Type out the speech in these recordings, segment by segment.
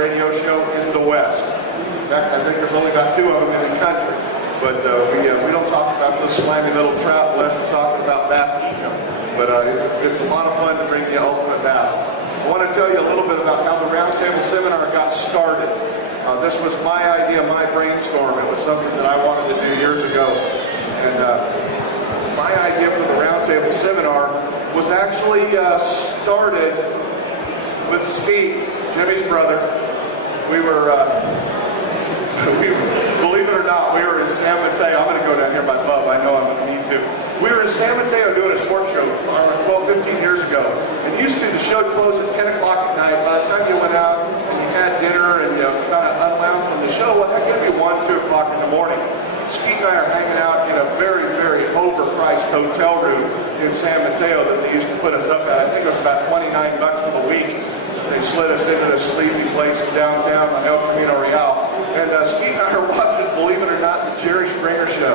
radio show in the West. In fact, I think there's only about 2 of them in the country. But we don't talk about those slimy little trout unless we're talking about bass fishing. But it's a lot of fun to bring the ultimate bass. I want to tell you a little bit about how the Roundtable Seminar got started. This was my idea, my brainstorm. It was something that I wanted to do years ago. And my idea for the Roundtable Seminar was actually started with Steve, Jimmy's brother. We were, believe it or not, we were in San Mateo. I'm going to go down here by Bub. I know I'm going to need to. We were in San Mateo doing a sports show 12, 15 years ago. And used to, the show would close at 10 o'clock at night. By the time you went out and you had dinner and kind of unwound from the show, well, heck, it'd be 1, 2 o'clock in the morning. Skeet and I are hanging out in a very, very overpriced hotel room in San Mateo that they used to put us up at. I think it was about $29 for the week. They slid us into this sleazy place downtown on El Camino Real. And Skeet and I are watching, believe it or not, the Jerry Springer show.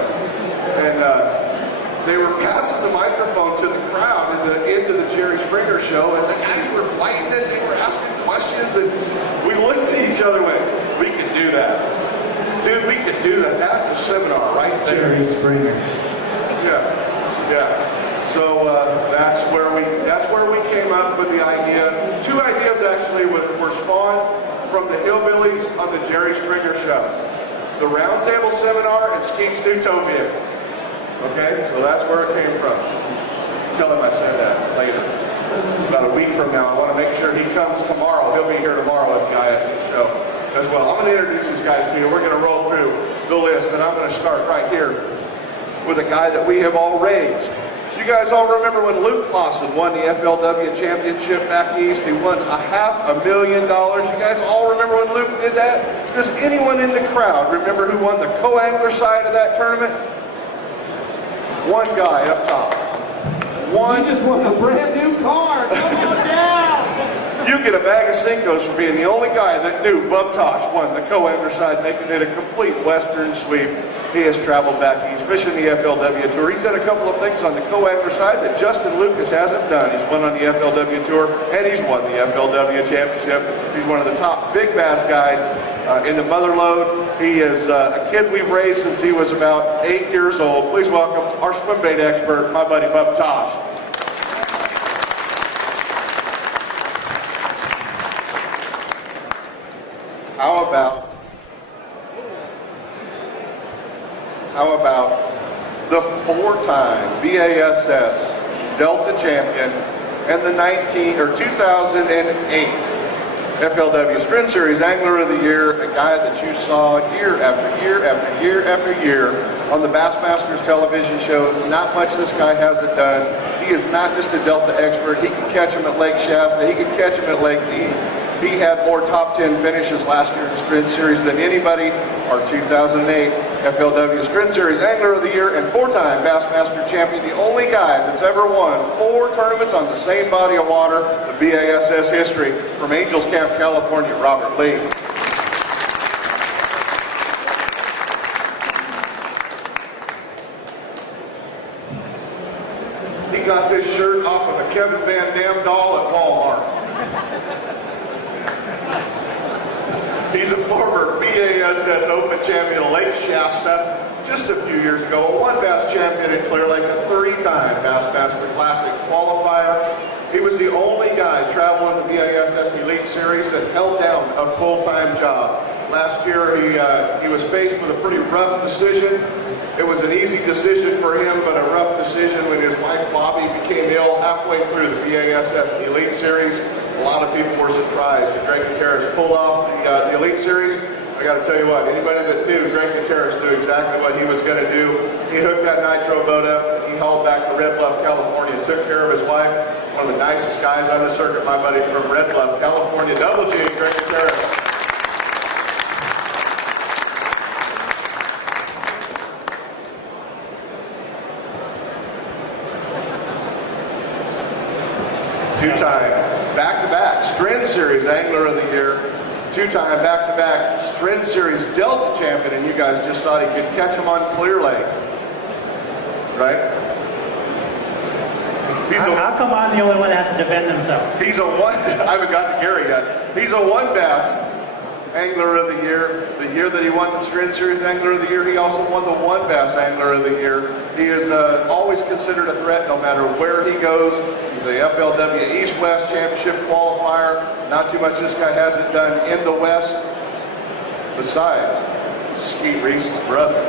And they were passing the microphone to the crowd at the end of the Jerry Springer show, and the guys were fighting and they were asking questions, and we looked at each other and went, we could do that. Dude, we could do that. That's a seminar right there. Jerry Springer. Yeah. So that's where we came up with the idea. 2 ideas actually were spawned from the hillbillies on the Jerry Springer show. The Roundtable Seminar and Skeet's new tow vehicle. Okay, so that's where it came from. Tell him I said that later. About a week from now, I want to make sure he comes tomorrow. He'll be here tomorrow at the ISE show as well. I'm going to introduce these guys to you. We're going to roll through the list, and I'm going to start right here with a guy that we have all raised. You guys all remember when Luke Clausen won the FLW championship back east? He won $500,000. You guys all remember when Luke did that? Does anyone in the crowd remember who won the co-angler side of that tournament? One guy up top. He just won a brand new car. Come on down. You get a bag of Cincos for being the only guy that knew Bub Tosh won the co-angler side, making it a complete western sweep. He has traveled back east, fishing the FLW Tour. He's done a couple of things on the co-angler side that Justin Lucas hasn't done. He's won on the FLW Tour, and he's won the FLW Championship. He's one of the top big bass guides in the motherlode. He is a kid we've raised since he was about 8 years old. Please welcome our swim bait expert, my buddy Bub Tosh. How about the 4-time BASS Delta champion and the 2008 FLW Sprint Series Angler of the Year, a guy that you saw year after year after year after year on the Bassmasters television show. Not much this guy hasn't done. He is not just a Delta expert. He can catch him at Lake Shasta. He can catch him at Lake Mead. He had more top 10 finishes last year in the Sprint Series than anybody. Our 2008 FLW Sprint Series Angler of the Year and 4-time Bassmaster champion, the only guy that's ever won 4 tournaments on the same body of water, the BASS history, from Angels Camp, California, Robert Lee. He got this shirt off of a Kevin Van Dam doll at Walmart. He's a former BASS Open champion of Lake Shasta just a few years ago, a 1 Bass champion in Clear Lake, a 3-time Bassmaster Classic qualifier. He was the only guy traveling the BASS Elite Series that held down a full-time job. Last year, he was faced with a pretty rough decision. It was an easy decision for him, but a rough decision when his wife, Bobby, became ill halfway through the BASS Elite Series. A lot of people were surprised that Greg Gutierrez pulled off the Elite Series. I got to tell you what, anybody that knew Greg Gutierrez knew exactly what he was going to do. He hooked that nitro boat up, and he hauled back to Red Bluff, California, and took care of his wife. One of the nicest guys on the circuit, my buddy from Red Bluff, California. Double G, Greg Gutierrez. Two-time back-to-back Stren Series Angler of the Year, 2-time back-to-back Stren Series Delta champion, and you guys just thought he could catch him on Clear Lake, right? How come I'm the only one that has to defend himself? He's a 1, I haven't got to Gary yet. He's a 1 Bass Angler of the year that he won the String Series Angler of the Year, he also won the One Bass Angler of the Year. He is always considered a threat no matter where he goes. He's a FLW East-West Championship qualifier. Not too much this guy hasn't done in the West. Besides, Skeet Reese's brother.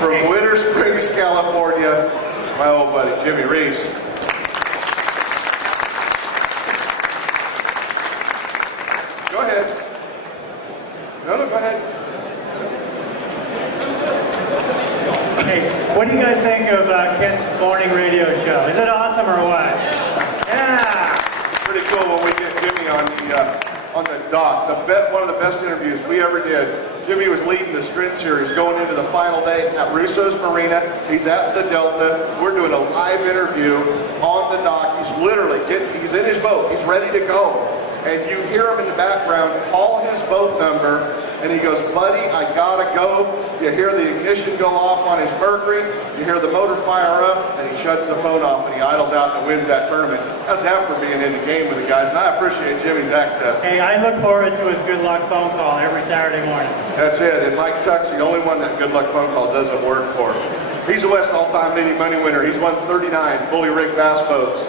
From Winter Springs, California, my old buddy, Jimmy Reese. Go ahead. No, go ahead. Hey, what do you guys think of Kent's morning radio show? Is it awesome or what? Yeah! Pretty cool when we get Jimmy on the dock. One of the best interviews we ever did. Jimmy was leading the Sprint Series going into the final day at Russo's Marina. He's at the Delta. We're doing a live interview on the dock. He's literally he's in his boat. He's ready to go. And you hear him in the background call his boat number, and he goes, buddy, I gotta go. You hear the ignition go off on his Mercury, you hear the motor fire up, and he shuts the phone off, and he idles out and wins that tournament. How's that for being in the game with the guys? And I appreciate Jimmy's access. Hey, I look forward to his good luck phone call every Saturday morning. That's it. And Mike Tuck's the only one that good luck phone call doesn't work for. He's the West all-time leading money winner. He's won 39 fully rigged bass boats.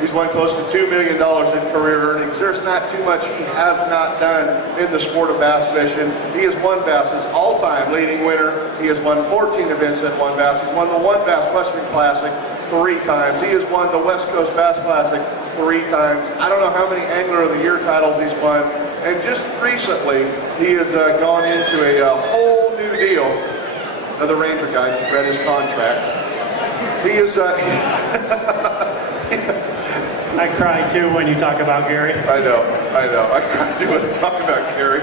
He's won close to $2 million in career earnings. There's not too much he has not done in the sport of bass fishing. He has won Bass's all-time leading winner. He has won 14 events at One Bass. He's won the One Bass Western Classic 3 times. He has won the West Coast Bass Classic 3 times. I don't know how many Angler of the Year titles he's won. And just recently, he has gone into a whole new deal. Another Ranger guy just read his contract. He is... I cry too when you talk about Gary. I know. I cry too when I talk about Gary.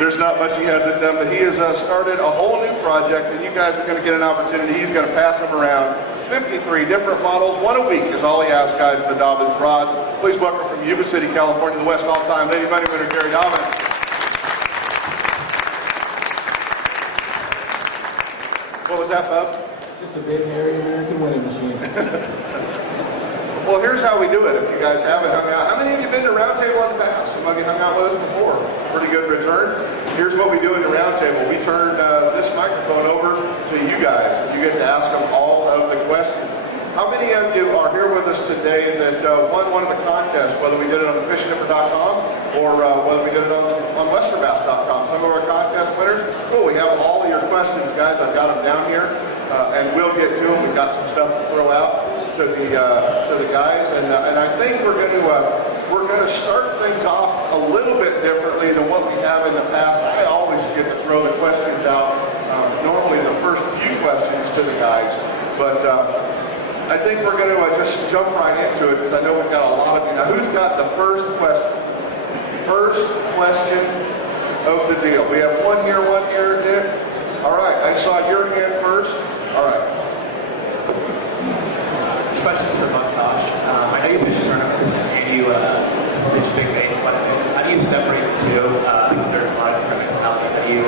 There's not much he hasn't done, but he has started a whole new project, and you guys are going to get an opportunity. He's going to pass them around. 53 different models, 1 a week is all he asks guys at the Dobyns rods. Please welcome from Yuba City, California, the West all-time Lady Money winner, Gary Dobyns. What was that, Bub? Just a big, hairy American winning machine. Well, here's how we do it. If you guys haven't hung out, how many of you been to Roundtable in the past? Some of you hung out with us before. Pretty good return. Here's what we do in the Roundtable. We turn this microphone over to you guys. You get to ask them all of the questions. How many of you are here with us today that won one of the contests, whether we did it on thefishnipper.com or whether we did it on westerbass.com? Some of our contest winners. Cool, we have all of your questions, guys. I've got them down here, and we'll get to them. We've got some stuff to throw out to the guys, and I think we're going to start things off a little bit differently than what we have in the past. I always get to throw the questions out, normally the first few questions to the guys, but I think we're going to just jump right into it because I know we've got a lot of you. Now, who's got the first question? First question of the deal. We have one here, Nick. All right, I saw your hand first. All right. This question's for Tosh. I know you fish tournaments and you fish big baits, but how do you separate the two? Because there's a lot of different mentality. How do you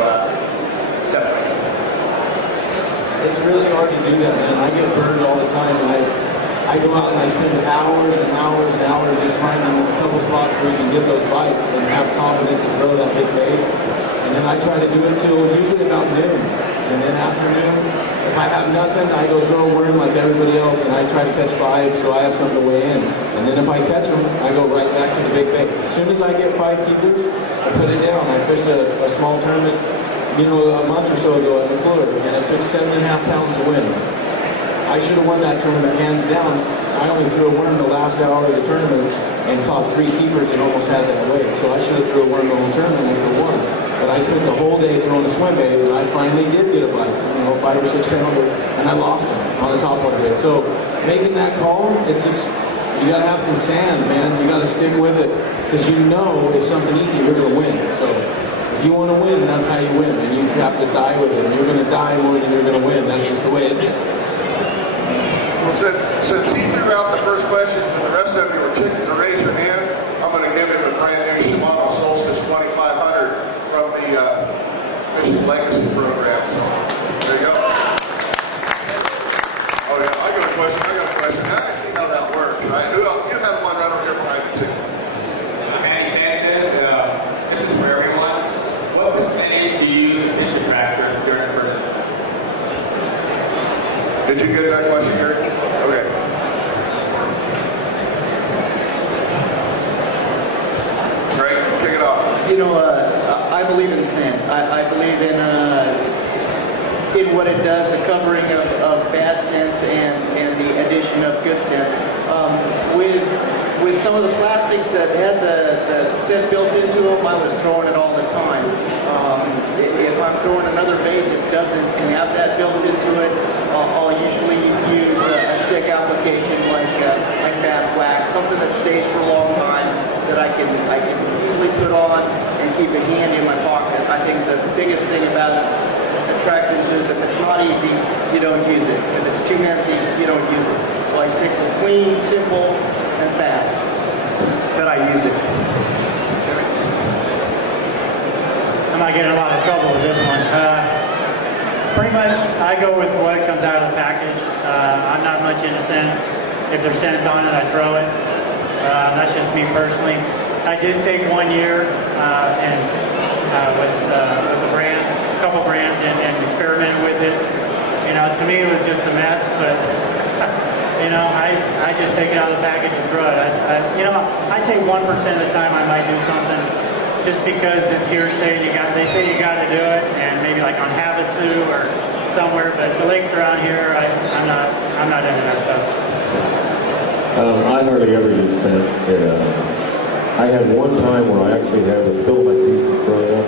separate them? It's really hard to do that, man. I get burned all the time, and I go out and I spend hours and hours and hours just finding a couple spots where you can get those bites and have confidence to throw that big bait. And then I try to do it till usually about noon. And then afternoon, if I have nothing, I go throw a worm like everybody else, and I try to catch 5 so I have something to weigh in. And then if I catch them, I go right back to the big bait. As soon as I get 5 keepers, I put it down. I fished a small tournament, a month or so ago at McClure, and it took 7.5 pounds to win. I should have won that tournament hands down. I only threw a worm the last hour of the tournament and caught 3 keepers and almost had that weight. So I should have threw a worm the whole tournament and could have won. But I spent the whole day throwing a swim bait, and I finally did get a bite, 5 or 6 pounder, and I lost him on the top one of it. So making that call, it's just, you got to have some sand, man. You got to stick with it, because you know if something eats you, you're going to win. So if you want to win, that's how you win, and you have to die with it. And you're going to die more than you're going to win. That's just the way it is. Well, since he threw out the first questions and the rest of you were chicken to raise your hand, I'm going to give him a brand new Shimano Solstice 2500 from the Fishing Legacy program. So there you go. Oh yeah, I got a question. Now I see how that works, right? You have one right over here behind you too. Manny Sanchez. This is for everyone. Did you get that question, Gary? Okay. Greg, kick it off. You know, I believe in sin. I believe in what it does, the covering of bad sense and the addition of good sense. With some of the plastics that had the scent built into them, I was throwing it all the time. If I'm throwing another bait that doesn't have that built into it, I'll usually use a stick application like bass wax, something that stays for a long time that I can easily put on and keep it handy in my pocket. I think the biggest thing about attractants is if it's not easy, you don't use it. If it's too messy, you don't use it. So I stick with clean, simple, and fast. But I use it. I'm not getting in a lot of trouble with this one. Pretty much, I go with what comes out of the package. I'm not much into scent. If there's scent on it, I throw it. That's just me personally. I did take 1 year with a brand, a couple brands, and experimented with it. You know, to me, it was just a mess, but you know, I just take it out of the package and throw it. I'd say 1% of the time I might do something just because it's hearsay. They say you got to do it, and maybe like on Havasu or somewhere. But the lakes around here, I'm not into that stuff. I hardly ever use scent. I had one time where I actually had to spill my diesel truck up.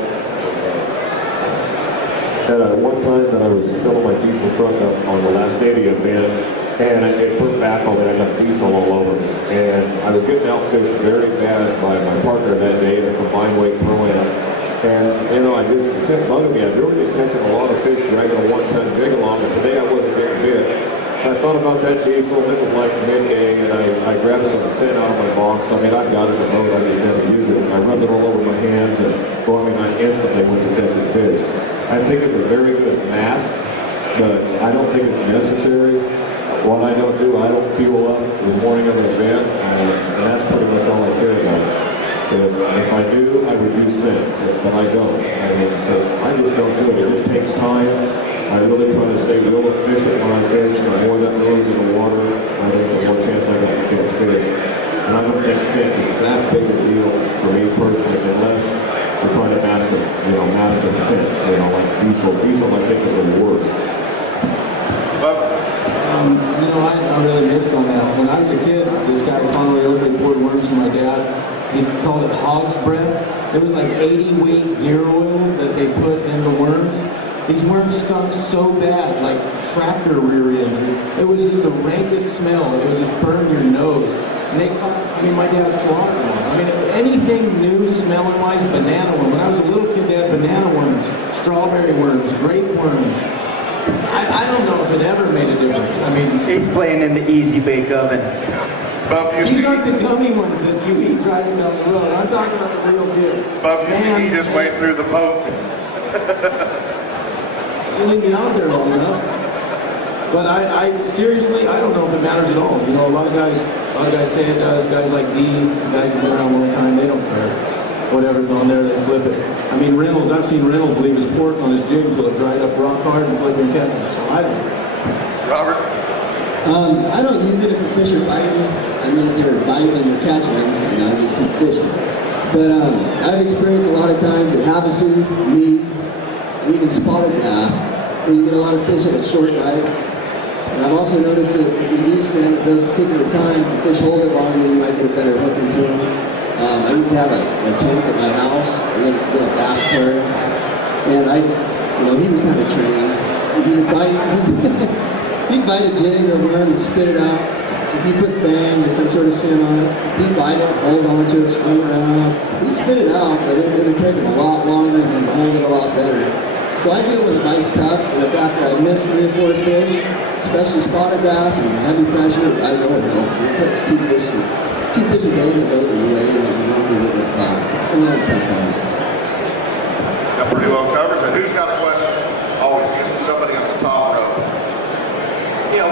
One time that I was spilling my diesel truck up on the last day of the event, and it put back on me. I got diesel all over me. And I was getting outfished very bad by my partner that day in a combined weight pro-am. And, you know, it kept bugging me. I'd really been catching a lot of fish dragging a 1-ton jig along, but today I wasn't getting bit. I thought about that diesel, and it was like midday, and I grabbed some scent out of my box. I mean, I got it in the boat, I just never used it. I rubbed it all over my hands, and I instantly went to detected fish. I think it's a very good mask, but I don't think it's necessary. What I don't do, I don't fuel up the morning of an event, and that's pretty much all I care about. If I do, I would use scent, but I don't. I mean, so I just don't do it. It just takes time. I really try to stay real efficient when I fish. The more that goes in the water, I think the more chance I got to catch fish. And I don't think scent is that big a deal for me personally, unless we're trying to mask a scent, like diesel. Diesel, I think, is the worst. I'm really mixed on that. When I was a kid, this guy Conway Oakley poured worms for my dad. He called it hog's breath. It was like 80 weight gear oil that they put in the worms. These worms stunk so bad, like tractor rear end. It was just the rankest smell. It would just burn your nose. And my dad slaughtered them. I mean, anything new smelling wise, banana worms. When I was a little kid, they had banana worms, strawberry worms, grape worms. I don't know if it ever made a difference. I mean, He's playing in the easy bake oven. Bub, these aren't the gummy ones that you eat driving down the road. I'm talking about the real deal. Bub, you think he just went through the boat? You leave me out there long enough. But I seriously, I don't know if it matters at all. You know, a lot of guys say it does. Guys like D, guys that have been around a long time, they don't care. Whatever's on there, they flip it. I mean, Reynolds, I've seen Reynolds leave his pork on his jig until it dried up rock hard and flip and catch it. So I don't know. Robert? I don't use it if the fish are biting. I mean, if they're biting and you're catching them, just keep fishing. But I've experienced a lot of times at Havasu, meat, and even spotted bass, where you get a lot of fish at a short bite. And I've also noticed that if you use sand at those particular times, the fish hold it longer, you might get a better hook into them. I used to have a tank at my house, a little bass aquarium, and he was kind of trained. He'd bite a jig or a worm and spit it out. If you put bang or some sort of sin on it, he'd bite it, hold on to it, swing around. He'd spit it out, but it would take him a lot longer and hold it a lot better. So I deal with the bite's tough, and if after I miss 3 or 4 fish, especially spotted bass and heavy pressure, I know it helps. It puts 2 fish a day that goes away, and then you normally wouldn't have caught. And then tough times. That pretty well covers it. Who's got a question? Always using somebody on the top row.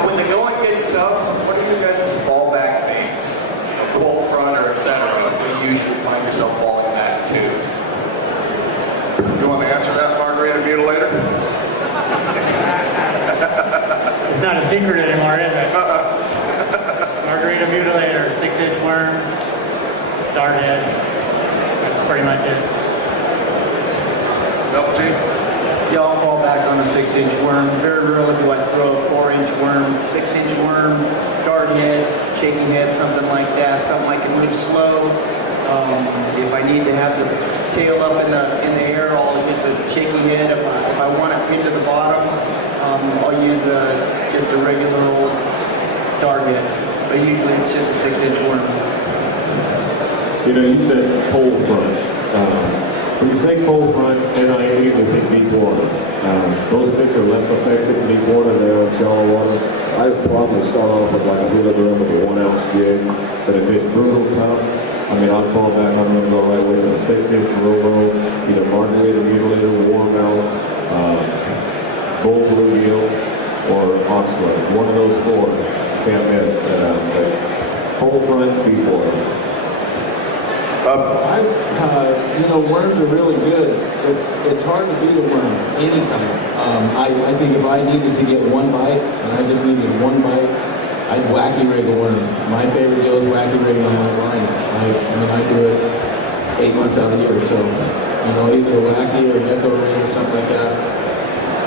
When the going gets tough, what are you guys' fallback baits? Pole runner, etc. You usually find yourself falling back to. You want to answer that, Margarita Mutilator? It's not a secret anymore, is it? Margarita mutilator, 6-inch worm, dart head. That's pretty much it. Double G? Yeah, I'll fall back on a 6-inch worm. Very rarely do I throw a 4-inch worm, 6-inch worm, dart head, shaky head, something like that. Something I can move slow. If I need to have the tail up in the air, I'll use a shaky head. If I want it pinned to the bottom, I'll use just a regular old dart head. But usually it's just a 6-inch worm. You know, you said cold front. When you say cold front, then I immediately think deep water. Those fish are less effective in deep water than they are in shallow water. I would probably start off with like a hula drum with a 1-ounce jig. But if it's brutal tough, I mean, I'd fall back, I'm going to go right with a 6-inch roll, either margarita, mutilator, warmouth, gold bluegill, or oxford. One of those four, can't miss. But cold front, deep water. Worms are really good. It's hard to beat a worm anytime. I think if I needed to get one bite, and I just needed one bite, I'd wacky rig a worm. My favorite deal is wacky rigging on my line. I do it 8 months out of the year, so either a wacky or a gecko rig or something like that,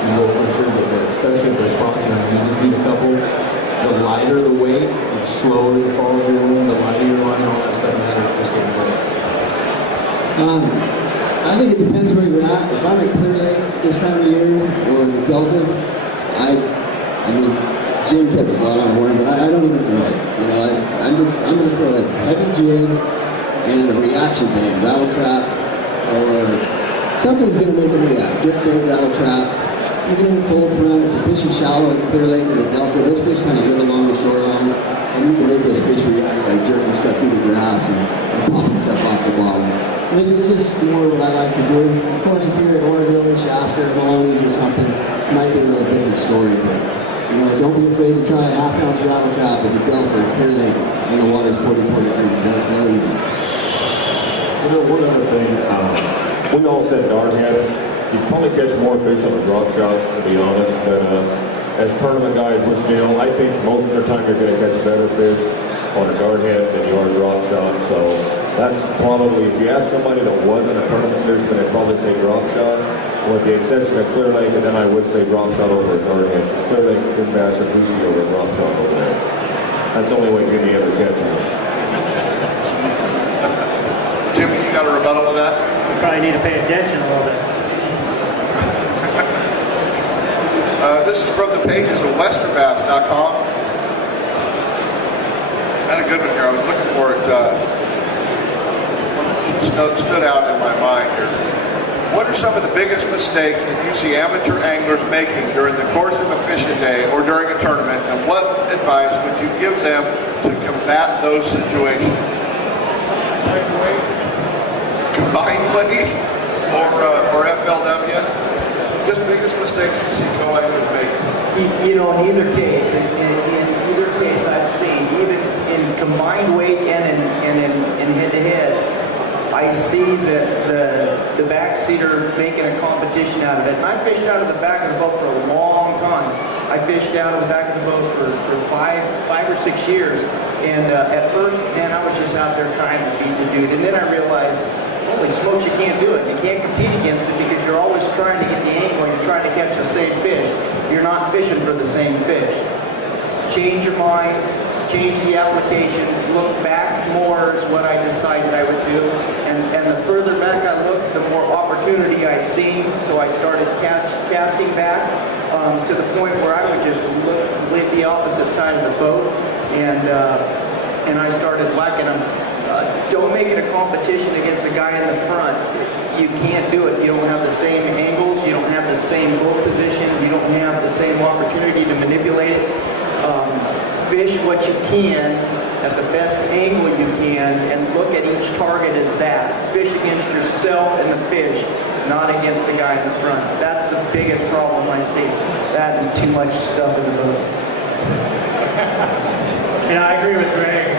you go for sure. But especially if they're spots around, you just need a couple. The lighter the weight, the slower the fall of your worm, the lighter your line, all that stuff matters just getting better. I think it depends where you're at. If I'm at Clear Lake this time of year or the Delta, I mean, Jim catches a lot on worm, but I don't even throw it. I'm going to throw a heavy jig and a reaction bait, rattle trap, or something's going to make them react. Jerk bait, rattle trap. Even in the cold front, if the fish is shallow at Clear Lake or the Delta, those fish kind of live along the shorelines, and you can make those fish react by jerking stuff through the grass and popping stuff off the bottom. And it's just more what I like to do. Of course, if you're at Oroville or Shasta or Maloney's or something, it might be a little different story, but don't be afraid to try a half-ounce rattle trap at the Delta or Clear Lake when the water's 44 degrees. That'll even. One other thing, we all said dart heads. You'd probably catch more fish on a drop shot, to be honest, but as tournament guys, I think most of the time you're going to catch better fish on a dart head than you are a drop shot, so that's probably, if you ask somebody that wasn't a tournament fisherman, they'd probably say drop shot, with the exception of Clear Lake, and then I would say drop shot over a dart head. Clear Lake is massive easy over a drop shot over there. That's the only way Jimmy ever catches it. Jimmy, you got a rebuttal to that? We probably need to pay attention a little bit. This is from the pages of westernbass.com. Had a good one here. I was looking for it. Stood out in my mind here. What are some of the biggest mistakes that you see amateur anglers making during the course of a fishing day or during a tournament, and what advice would you give them to combat those situations? Combined weight or FLW? Just biggest mistakes you see co-anglers making? In either case, I've seen, even in combined weight and in head-to-head, I see the backseater making a competition out of it. And I fished out of the back of the boat for a long time. I fished out of the back of the boat for five or 6 years. And at first, man, I was just out there trying to beat the dude. And then I realized, holy smokes, you can't do it. You can't compete against it because you're always trying to get the angle and you're trying to catch the same fish. You're not fishing for the same fish. Change your mind, change the application, look back more is what I decided I would do. And the further back I looked, the more opportunity I seen. So I started casting back to the point where I would just look the opposite side of the boat and I started whacking them. Don't make it a competition against the guy in the front. You can't do it. You don't have the same angles. You don't have the same boat position. You don't have the same opportunity to manipulate it. Fish what you can at the best angle you can and look at each target as that. Fish against yourself and the fish, not against the guy in the front. That's the biggest problem I see. That and too much stuff in the boat. I agree with Greg.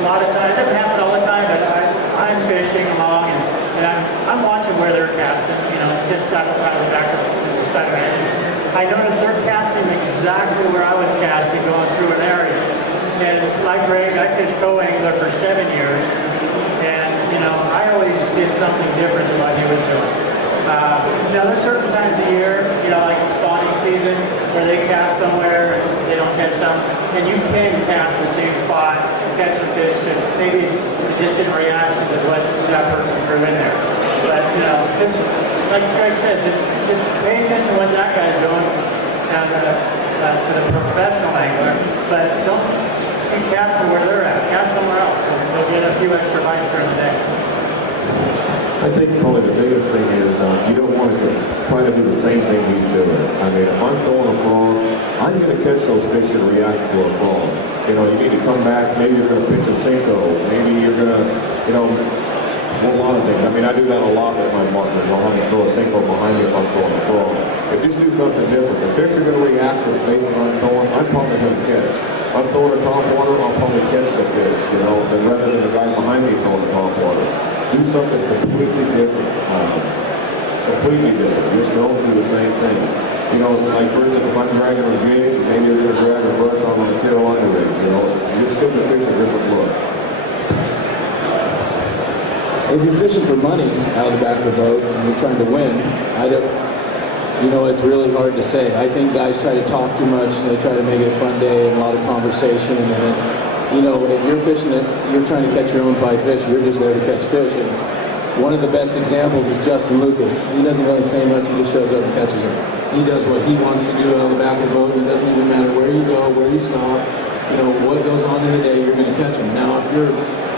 A lot of times, it doesn't happen all the time, but I'm fishing along and I'm watching where they're casting. It's just out of the back of the side of my head. I noticed they're casting exactly where I was casting going through an area. And like Greg, I fished co-angler for 7 years, and I always did something different than what he was doing. There's certain times of year, like the spawning season, where they cast somewhere and they don't catch some, and you can cast the same spot, catch some fish, because maybe it just didn't react to what that person threw in there. But just like Greg says, just pay attention to what that guy's doing to the professional angler, but don't keep casting where they're at. Cast somewhere else, and they'll get a few extra bites during the day. I think probably the biggest thing is you don't want to try to do the same thing he's doing. I mean, if I'm throwing a frog, I'm going to catch those fish that react to a frog. You need to come back, maybe you're going to pitch a Cinco, maybe you're going to, a lot of things. I mean, I do that a lot with my partners. I'll have to throw a Cinco behind me if I'm throwing a frog. But just do something different. The fish are going to react to the bait that I'm throwing, I'm probably going to catch. I'm throwing a top water, I'll probably catch the fish, rather than the guy behind me throwing a top water. Do something completely different. Just don't do the same thing. Like for instance, if I'm dragging a jig, maybe you're going to drag a brush on a Carolina rig. Just give the fish a different look. If you're fishing for money out of the back of the boat and you're trying to win, it's really hard to say. I think guys try to talk too much and they try to make it a fun day and a lot of conversation, and then it's, if you're fishing it, you're trying to catch your own 5 fish, you're just there to catch fish. And one of the best examples is Justin Lucas. He doesn't really say much, he just shows up and catches them. He does what he wants to do out of the back of the boat, and it doesn't even matter where you go, where you stop, what goes on in the day, you're going to catch them. Now, if you're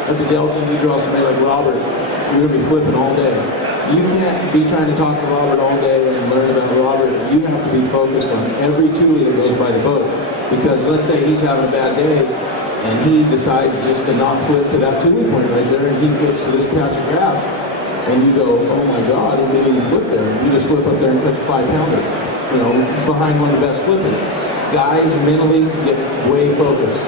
at the Delta and you draw somebody like Robert, you're going to be flipping all day. You can't be trying to talk to Robert all day and learn about Robert. You have to be focused on every tule that goes by the boat. Because let's say he's having a bad day and he decides just to not flip to that tule point right there, and he flips to this patch of grass, and you go, oh my God, I didn't even flip there. You just flip up there and catch a 5-pounder, behind one of the best flippers. Guys mentally get way focused.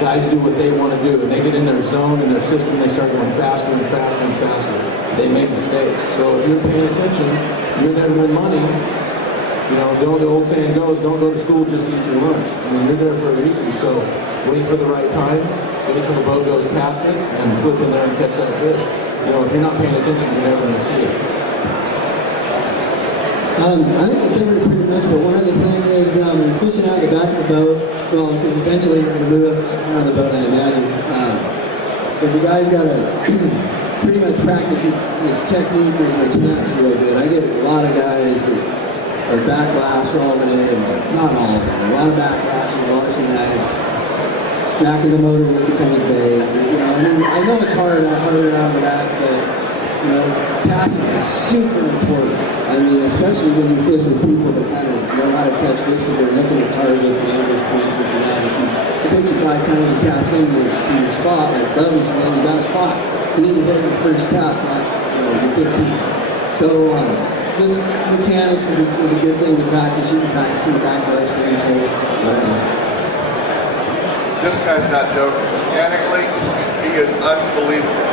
Guys do what they want to do, and they get in their zone, in their system, they start going faster and faster and faster. They make mistakes. So if you're paying attention, you're there to win money. The old saying goes, don't go to school just to eat your lunch. I mean, you're there for a reason, so wait for the right time, wait until the boat goes past it, and flip in there and catch that fish. If you're not paying attention, you're never going to see it. I think I covered it pretty much, but one other thing is when fishing out the back of the boat, because eventually you're going to move up around the boat, I imagine, because the guy's got to pretty much practice his technique or his mechanics really good. I get a lot of guys that are backlash rolling in, not all of them, a lot of backlashes, a lot of snags, smacking the motor with the crank bait. I know it's harder out of the back, but passing is super important. I mean, especially when you fish with people that kind of know how to catch fish because they're looking at targets and ambush points, this and that. It takes you 5 times to cast in to your spot, like Dobyns, and you got a spot. You need to hit your first cast, not your 15. So just mechanics is a good thing to practice. You can practice in the back of the swimming pool. This guy's not joking. Mechanically, he is unbelievable.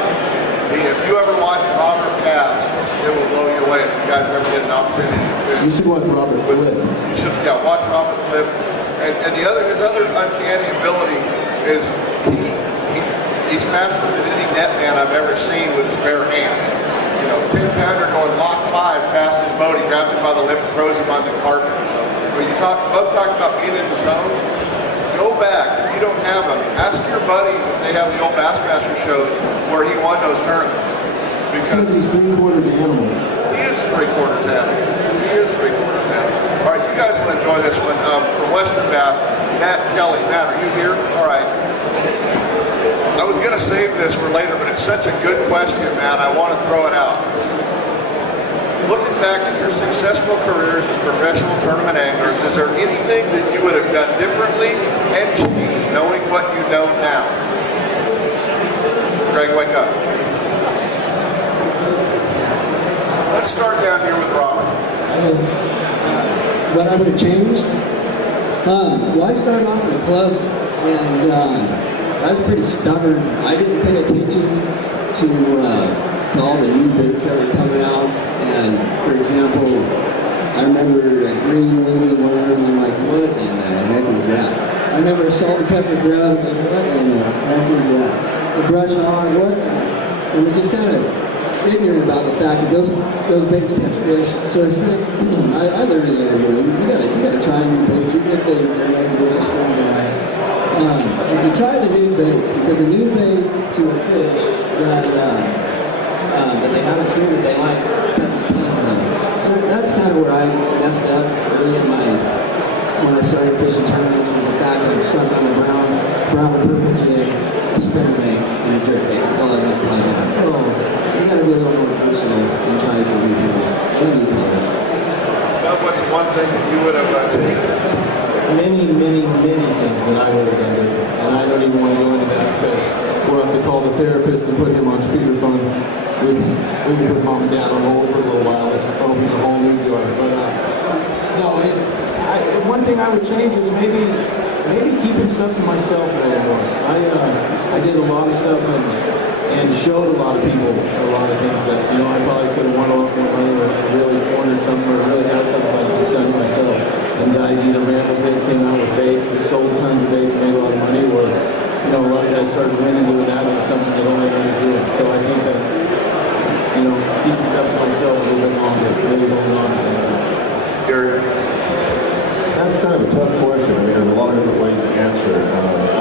If you ever watch Robert cast, it will blow you away if you guys ever get an opportunity to fish. You should watch Robert flip. You should, watch Robert flip. And his other uncanny ability is he's faster than any net man I've ever seen with his bare hands. 10-pounder going Mach 5 past his boat, he grabs him by the lip and throws him on the carpet. So when Bub talked about being in the zone, go back. If you don't have them, ask your buddies if they have the old Bassmaster shows where he won those tournaments. Because he's 3/4 animal. He is 3/4 animal. All right, you guys will enjoy this one. From Western Bass, Matt Kelly. Matt, are you here? All right. I was going to save this for later, but it's such a good question, Matt. I want to throw it out. Looking back at your successful careers as professional tournament anglers, is there anything that you would have done differently and changed knowing what you know now? Greg, wake up. Let's start down here with Robert. What I would have changed? Well, I started off in the club, and I was pretty stubborn. I didn't pay attention to all the new baits that were coming out. And for example, I remember a green wiggly worm. I'm like, what in the heck is that? I remember a salt and pepper grub. I'm like, what in the heck is that? The brush hog, what? And we're just kind of ignorant about the fact that those baits catch fish. So it's like, I learned it later. You gotta try new baits, even if they're not good as strong guy. Is to try the new baits, because a new bait to a fish that they haven't seen that they like catches tons of them. And that's kind of where I messed up early in when I started fishing tournaments, was the fact that I stuck on a brown purple jig, a spinnerbait, and a jerkbait. That's all I got to tell you. You gotta be a little more personal and try some new things. And new colors. Bob, what's one thing that you would have changed? Many things that I would have done different. And I don't even want to go into that because we'll have to call the therapist and put him on speakerphone. We can put mom and dad on hold for a little while. This opens a whole new door. But no, one thing I would change is maybe keeping stuff to myself a little more. I did a lot of stuff and showed a lot of people a lot of things that, I probably could have won a lot more money or really cornered something or really had something like just done it myself. And guys either ran with it, came out with baits, and sold tons of baits and made a lot of money, or, a lot of guys started winning doing that, and it was something they only wanted to do. So I think that, keeping stuff to myself a little bit longer, maybe holding on to something. Gary? That's kind of a tough question. I mean, there's a lot of different ways to answer it.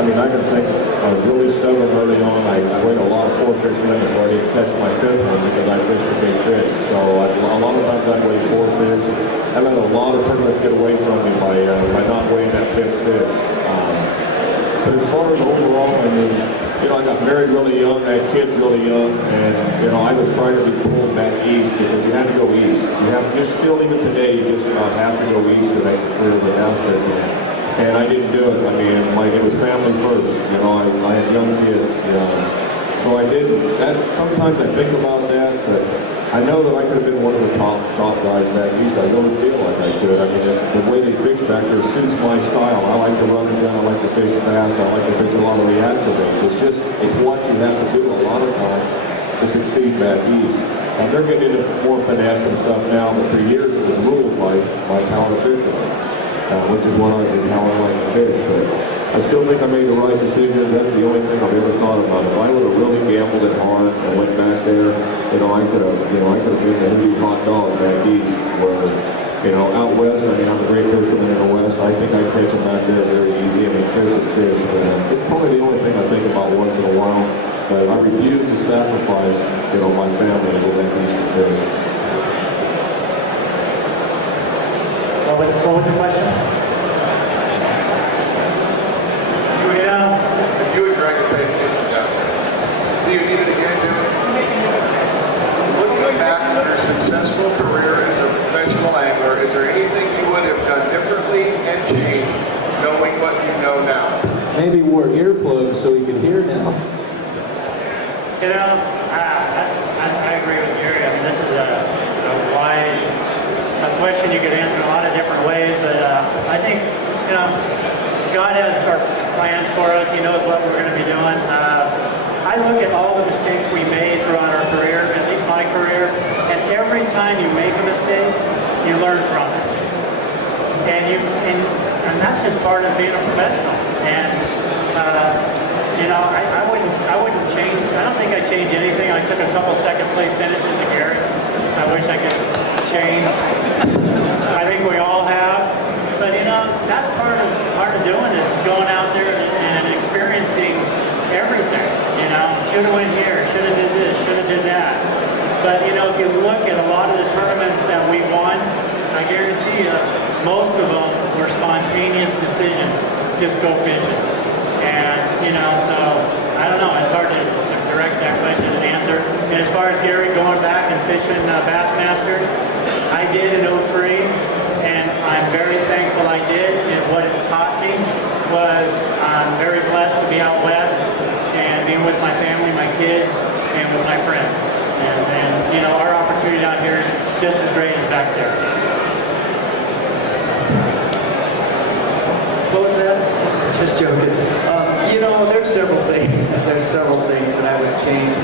I can think I was really stubborn early on. I weighed a lot of 4-fish limits, so I didn't catch my 5th one because I fished for big fish. So a lot of times I weighed 4 fish. I let a lot of tournaments get away from me by not weighing that 5th fish. But as far as overall, I got married really young, I had kids really young, and I was trying to be pulled back east because you had to go east. You have still even today, you just about have to go east to make a career with bass fishing. And I didn't do it. It was family first. I had young kids. So I didn't. Sometimes I think about that, but I know that I could have been one of the top guys back east. I really feel like I could. The way they fish back there suits my style. I like to run and gun. I like to fish fast. I like to fish a lot of reaction baits. It's what you have to do a lot of times to succeed back east. And they're getting into more finesse and stuff now, but for years it was ruled by power fishing. Which is how I like to fish. But I still think I made the right decision. That's the only thing I've ever thought about. If I would have really gambled it hard and went back there, I could have been the Hindu hot dog back east. Where, out west, I'm a great fisherman in the west. I think I catch them back there very easy. Fish is fish. But it's probably the only thing I think about once in a while. But I refuse to sacrifice, my family to go back east to fish. What was the question? If you and Greg could pay attention down there, do you need it again, Jim? Looking back on your successful career as a professional angler, is there anything you would have done differently and changed, knowing what you know now? Maybe wore earplugs so you could hear now. I agree with Gary. This is a question you could answer in a lot of different ways, but I think, God has our plans for us. He knows what we're going to be doing. I look at all the mistakes we made throughout our career, at least my career, and every time you make a mistake, you learn from it. And that's just part of being a professional. And I wouldn't change. I don't think I'd change anything. I took a couple second place finishes to Gary. I wish I could change. I think we all have. But that's part of doing this, going out there and experiencing everything. Should have went here, should have did this, should have did that. But if you look at a lot of the tournaments that we won, I guarantee you, most of them were spontaneous decisions. Just go fishing. And so I don't know. It's hard to direct that question and answer. And as far as Gary going back and fishing Bassmasters, I did in 03, and I'm very thankful I did. And what it taught me was I'm very blessed to be out west and being with my family, my kids, and with my friends. And our opportunity out here is just as great as back there. What was that? Just joking. There's several things that I would change.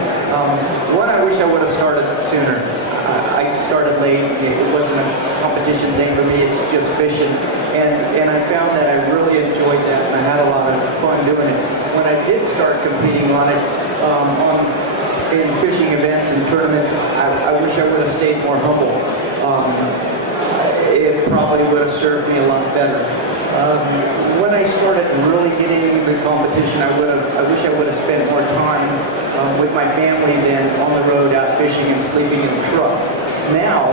One, I wish I would have started sooner. I started late. It wasn't a competition thing for me. It's just fishing, and I found that I really enjoyed that, and I had a lot of fun doing it. When I did start competing on it, in fishing events and tournaments, I wish I would have stayed more humble. It probably would have served me a lot better. When I started really getting into the competition, I wish I would have spent more time with my family than on the road out fishing and sleeping in the truck. Now,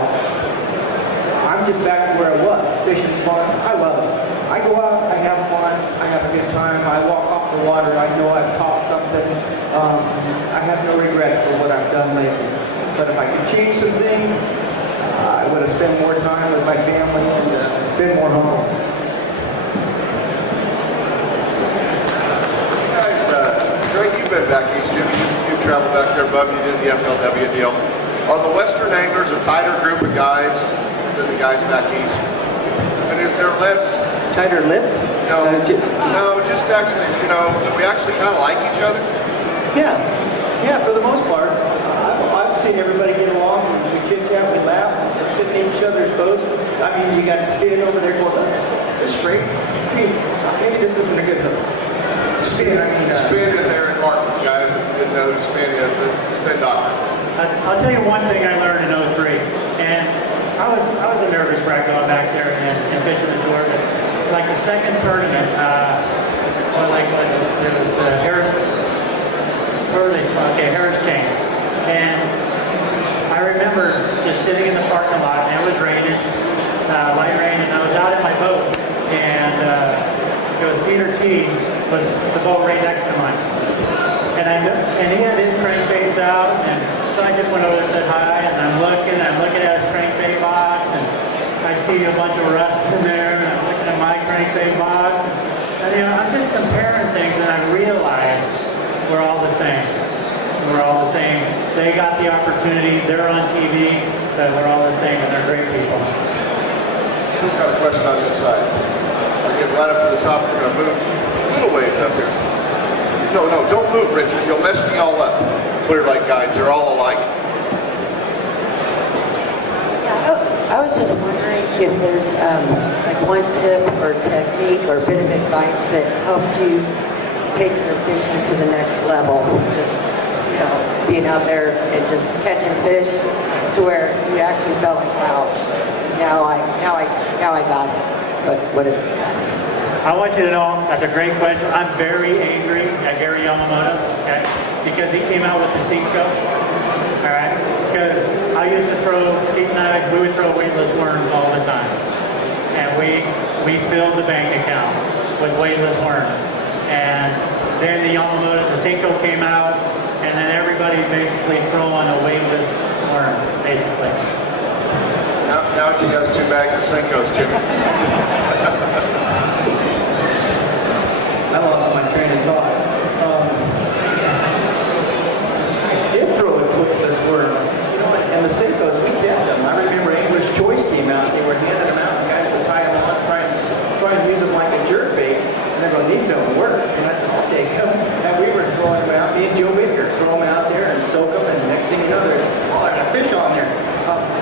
I'm just back to where I was. Fishing's fun. I love it. I go out, I have fun, I have a good time, I walk off the water, I know I've caught something. I have no regrets for what I've done lately. But if I could change some things, I would have spent more time with my family and been more humble. Guys, Greg, you've been back east. You've traveled back there above. You did the FLW deal. Are the Western anglers a tighter group of guys than the guys back east? And is there less? Tighter lip? No, just actually, that we actually kind of like each other. Yeah, for the most part. I've seen everybody get along. We chit chat, we laugh. We're sitting in each other's boat. I mean, you got Spin over there going, "This is straight. Maybe this isn't a good hook." Spin is Aaron Martin's, guys. If you didn't know who Spin is, the Spin doctor. I'll tell you one thing I learned in '03, and I was a nervous wreck going back there and fishing the tour. Like the second tournament, there was the Harris, Harris chain, and I remember just sitting in the parking lot, and it was raining, light rain, and I was out in my boat, and it was Peter T. was the boat right next to mine, and he had his crankbaits out, and so I just went over and said hi, and I'm looking at his crankbait box, and I see a bunch of rust in there, and I'm looking at my crankbait box, and I'm just comparing things, and I realized we're all the same. We're all the same. They got the opportunity, they're on TV, but we're all the same, and they're great people. Who's got a question on this side? I'll get right up to the top. We're going to move a little ways up here. No, don't move, Richard. You'll mess me all up. Clear Lake guides, they're all alike. I was just wondering if there's like one tip or technique or bit of advice that helped you take your fishing to the next level. Just being out there and just catching fish to where you actually felt like, wow, now I got it. What is it? I want you to know, that's a great question. I'm very angry at Gary Yamamoto, okay, because he came out with the Cinco, all right? Because I used to throw, Steve and I, we would throw weightless worms all the time. And we filled the bank account with weightless worms. And then the Yamamoto, the Cinco came out, and then everybody basically throwing a weightless worm, basically. Now she has 2 bags of Cinco's, Jimmy. I lost my train of thought. I did throw a weightless worm. And the Cinco's, we kept them. I remember English Choice came out. They were handing them out. And guys would tie them on, try and use them like a jerk bait. And they're going, these don't work. And I said, I'll take them. And we were throwing them out. Me and Joe Baker throw them out there and soak them. And next thing you know, there's a fish on there.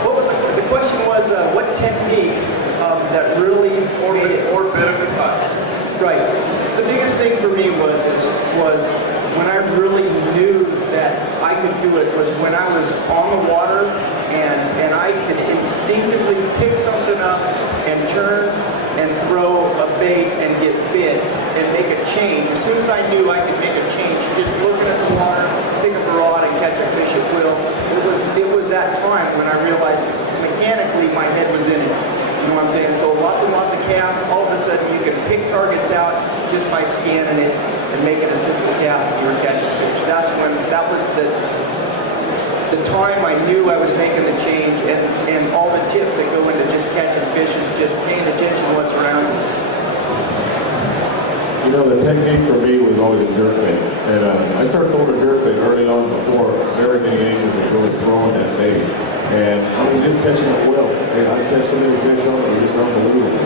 What was the question was, what technique that really Or bit of advice. Right. The biggest thing for me was when I really knew that I could do it was when I was on the water and I could instinctively pick something up and turn and throw a bait and get bit and make a change. As soon as I knew I could make a change, just looking at the water, pick up a rod and catch a fish at will, it was that time when I realized mechanically my head was in it. You know what I'm saying? So lots and lots of casts, all of a sudden you can pick targets out just by scanning it and making a simple cast and you're catching fish. That was the time I knew I was making the change, and all the tips that go into just catching fish is just paying attention to what's around you. The technique for me was always a jerkbait. And I started throwing a jerkbait early on before very many anglers were really throwing that bait. And I mean, just catching it well. And I catch so many fish on it, it's just unbelievable.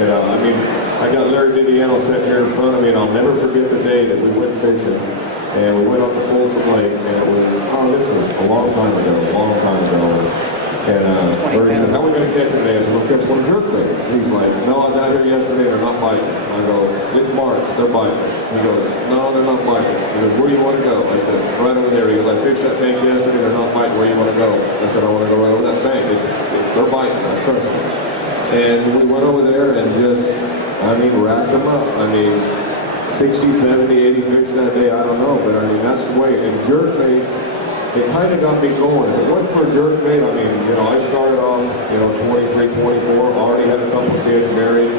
I mean, I got Larry Viviano sitting here in front of me, and I'll never forget the day that we went fishing. And we went up to Folsom Lake, and this was a long time ago, biting. I go, it's March, they're biting. He goes, no, they're not biting. He goes, where do you want to go? I said, right over there. He goes, I fished that bank yesterday, they're not biting, where do you want to go? I said, I want to go right over that bank. They're biting, trust me. And we went over there and just, racked them up. 60, 70, 80 fish that day, I don't know, but that's the way. And jerkbait, it kind of got me going. If it wasn't for jerkbait, I started off, 23, 24, already had a couple of kids married,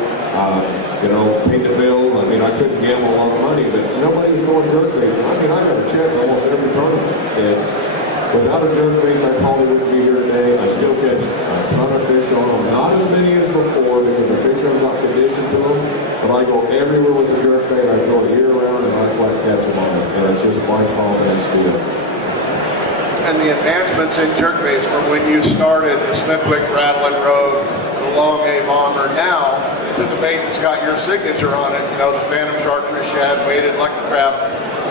paid the bill. I couldn't gamble a lot of money, but nobody was throwing jerkbaits. I got a check almost every tournament. Without a jerkbait, I probably wouldn't be here today. I still catch a ton of fish on them. Not as many as before because the fish have got conditioned to them, but I go everywhere with the jerkbait. I throw it year round and I quite catch them on it. And it's just my confidence deal. And the advancements in jerkbaits from when you started the Smithwick Rattle and Rogue, the Long A Bomber, now to the bait that's got your signature on it, the Phantom Chartreuse Shad, weighted Lucky Crab.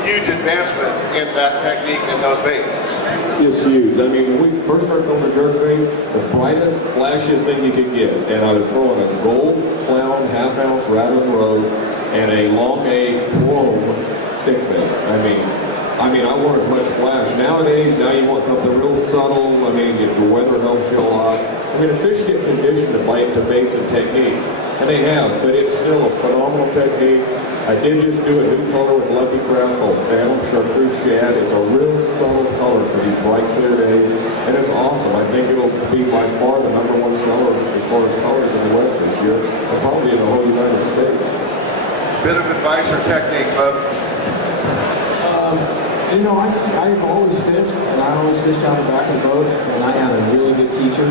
Huge advancement in that technique and those baits. It's huge. When we first started throwing the jerkbait, the brightest, flashiest thing you could get, and I was throwing a gold clown half-ounce Rattle and Rogue and a Long A chrome stick bait. I want as much flash. Nowadays, you want something real subtle. If the weather helps you a lot. The fish get conditioned to bite to baits and techniques, and they have, but it's still a phenomenal technique. I did just do a new color with Lucky Crab called Phantom Chartreuse Shad. It's a real subtle color for these bright, clear days, and it's awesome. I think it'll be by far the #1 seller as far as colors in the West this year, and probably in the whole United States. Bit of advice or technique, Bub? I've always fished, and I always fished out the back of the boat, and I had a really good teacher.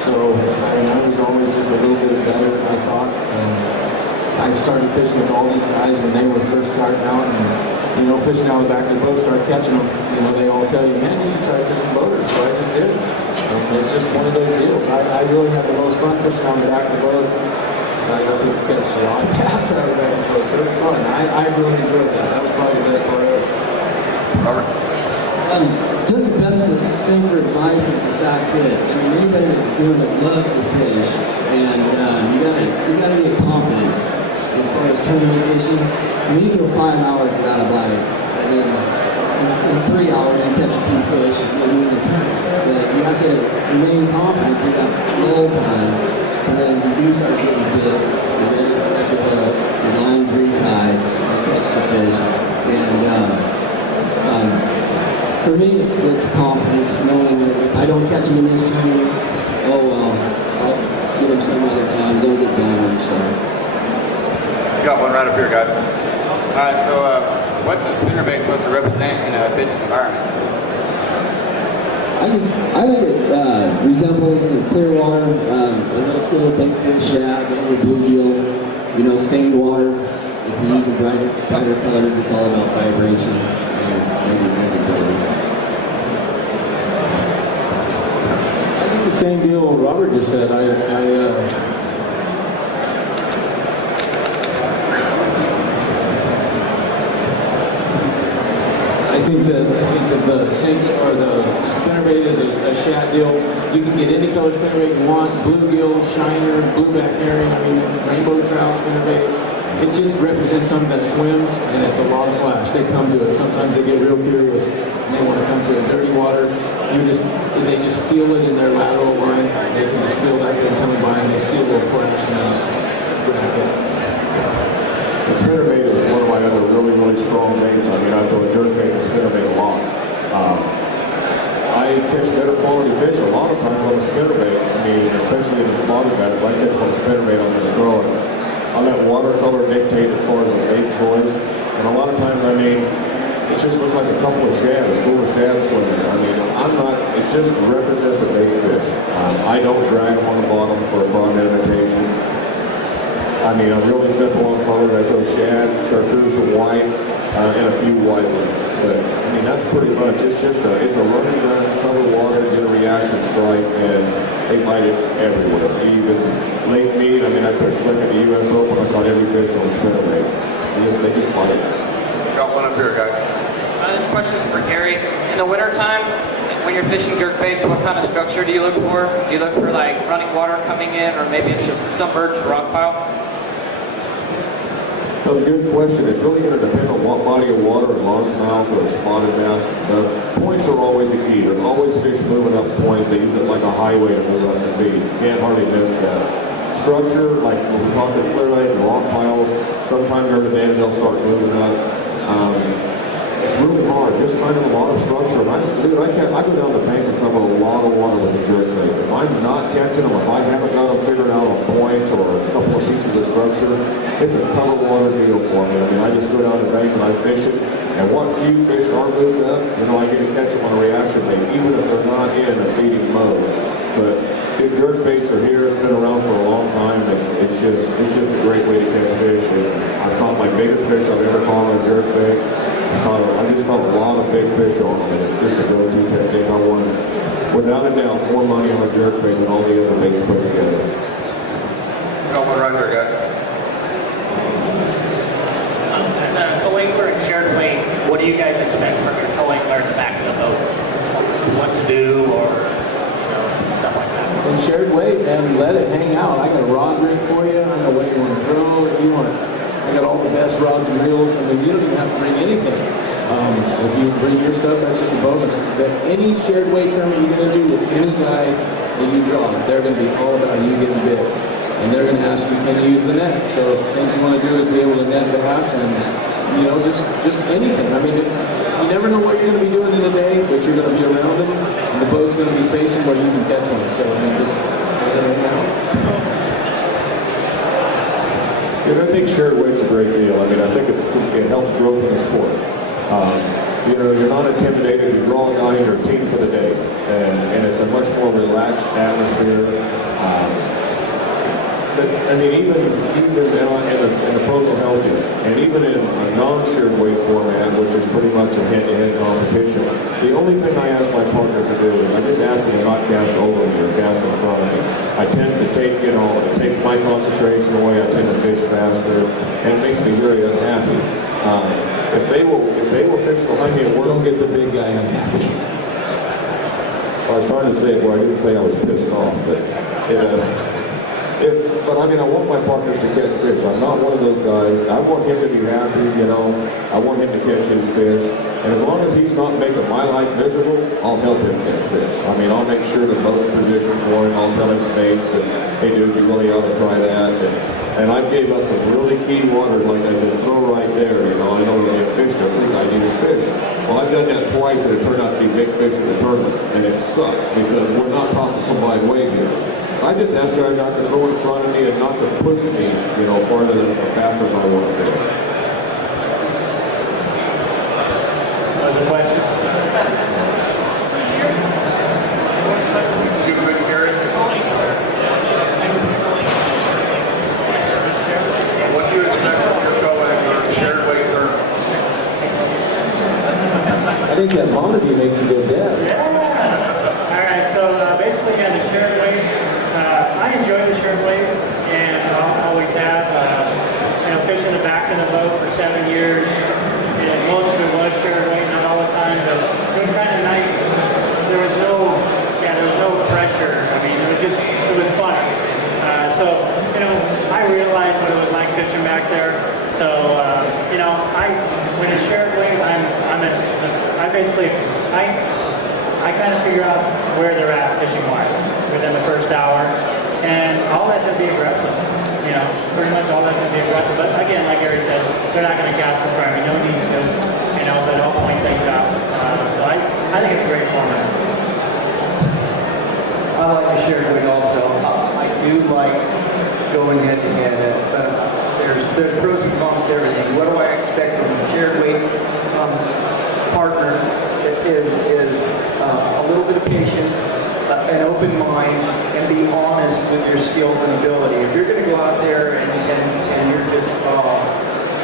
So, I was always just a little bit better, I thought. And I started fishing with all these guys when they were first starting out, and, fishing out the back of the boat, start catching them. They all tell you, man, you should try fishing boaters. So I just did. And it's just one of those deals. I really had the most fun fishing on the back of the boat, because I got to catch a lot of bass out of the back of the boat. So it was fun. I really enjoyed that. That was probably the best part of it. Robert? Just the best thing for advice is the fact that anybody that's doing it loves to fish, and you gotta get confidence as far as tournament fishing. You can go 5 hours without a bite, and then in 3 hours you catch a few fish when you're in the tournament. But you have to remain confident through that lull time, and then you do start getting bit, and then it's at the boat, your line's retied, you catch the fish, and for me, it's confidence, knowing that if I don't catch them in this tournament, oh well, I'll get them some other time, don't get down, so. You got one right up here, guys. All right, so what's a spinnerbait supposed to represent in a fish's environment? I think it resembles the clear water, a little school of bait fish, maybe bluegill, stained water. If you use brighter colors, it's all about vibration and maybe visibility. The same deal Robert just said. I think that the sink or the spinnerbait is a shad deal. You can get any color spinnerbait you want: bluegill, shiner, blueback herring. Rainbow trout spinnerbait. It just represents something that swims, and it's a lot of flash. They come to it. Sometimes they get real curious, and they want to come to it. Dirty water, they just feel it in their lateral line. They can just feel that thing coming by, and they see a little flash, and they just grab it. The spinnerbait is one of my other really, really strong baits. I throw a jerkbait and spinnerbait a lot. I catch better quality fish a lot of times on a spinnerbait. Especially in the spotted bass. If I catch on a spinnerbait, I'm going to throw it. I let watercolor dictate as far as the bait choice. And a lot of times, it just looks like a couple of shad, a school of shad swimming. It just represents a bait fish. I don't drag them on the bottom for a broad imitation. I'm really simple on color. I throw shad, chartreuse, and white, and a few white ones. But, that's pretty much, it's a running gun, cover water, get a reaction strike, and they bite it everywhere. Even late meat, I took second to U.S. Open, I caught every fish on the spinnerbait. They just bite it. Got one up here, guys. This question is for Gary. In the wintertime, when you're fishing jerkbaits, what kind of structure do you look for? Do you look for running water coming in, or maybe a submerged rock pile? So good question. It's really going to depend on what body of water and largemouth or spotted bass and stuff. Points are always the key. There's always fish moving up points. They use it like a highway to move up the feed. You can't hardly miss that. Structure, like when we're talking clear lake and rock piles, sometime during the day they'll start moving up. It's really hard. Just finding a lot of structure. I go down the bank and cover a lot of water with a jerk bait. If I'm not catching them, if I haven't got them figured out on points or a couple of pieces of structure, it's a cover water deal for me. I mean, I just go down the bank and I fish it. And what few fish are moved up, I get to catch them on a reaction bait, even if they're not in a feeding mode. But big jerk baits are here. It's been around for a long time, and it's just a great way to catch fish. I caught my biggest fish I've ever caught on a jerk bait. I just caught a lot of big fish on them, and it's just a go-to technique. I won, without a doubt, more money on a jerk bait than all the other baits put together. Got one right there, guys. As a co-angler and shared weight, what do you guys expect from your co-angler at the back of the boat? As far as what to do or stuff like that? And shared weight, man, let it hang out. I got a rod rig for you. I know what you want to throw. If you want, I got all the best rods and reels. I mean, you don't even have to bring anything. If you bring your stuff, that's just a bonus. That any shared weight tournament you're going to do with any guy that you draw, they're going to be all about you getting bit. And they're going to ask you, can you use the net? So things you want to do is be able to net bass and, just anything. I mean, you never know what you're going to be doing in the day, but you're going to be around them, and the boat's going to be facing where you can catch one. So, I mean, just let it hang out. I think shared weight's a great deal. I mean, I think it helps growth in the sport. You're not intimidated. You draw a guy in your team for the day, and it's a much more relaxed atmosphere. I mean, even in the pros will help you, and even in a non-shared weight format, which is pretty much a head-to-head competition, the only thing I ask my partners to do is I just ask them to not cast over me or cast in front of me. I tend to take, it takes my concentration away. I tend to fish faster, and it makes me very unhappy. If they will fish behind me and work, Don't get the big guy unhappy. I was trying to say it where I didn't say I was pissed off, but I want my partners to catch fish. I'm not one of those guys. I want him to be happy, I want him to catch his fish. And as long as he's not making my life miserable, I'll help him catch fish. I mean, I'll make sure the boat's positioned for him. I'll tell him the baits and, hey dude, you really ought to try that. And I gave up some really key waters, like I said, throw right there. I know when you fish, I think I need a fish. Well, I've done that twice, and it turned out to be big fish in the tournament, and it sucks because we're not talking combined weight here. I just ask guys not to throw in front of me and not to push me, farther than faster than I want to fish. Was a question? You couldn't hear it? What do you expect from your co-angler shared weight tournament? I think that monody makes you go deaf. Yeah. All right. So basically, the shared weight. I enjoy the shared weight, and always have. Fishing the back of the boat for 7 years, and most of it was shared weight, not all the time, but it was kind of nice. There was no pressure. I mean, it was fun. I realized what it was like fishing back there. So, when it's shared weight, I kind of figure out where they're at fishing-wise within the first hour, and I'll let them be aggressive. Pretty much all let them be aggressive. But again, like Gary said, they're not going to cast for primary. No need to, but I'll point things out. So I think it's a great format. I like the shared weight also. I do like going head-to-head. There's pros and cons to everything. What do I expect from a shared weight partner? Is a little bit of patience, an open mind, and be honest with your skills and ability. If you're going to go out there and you're just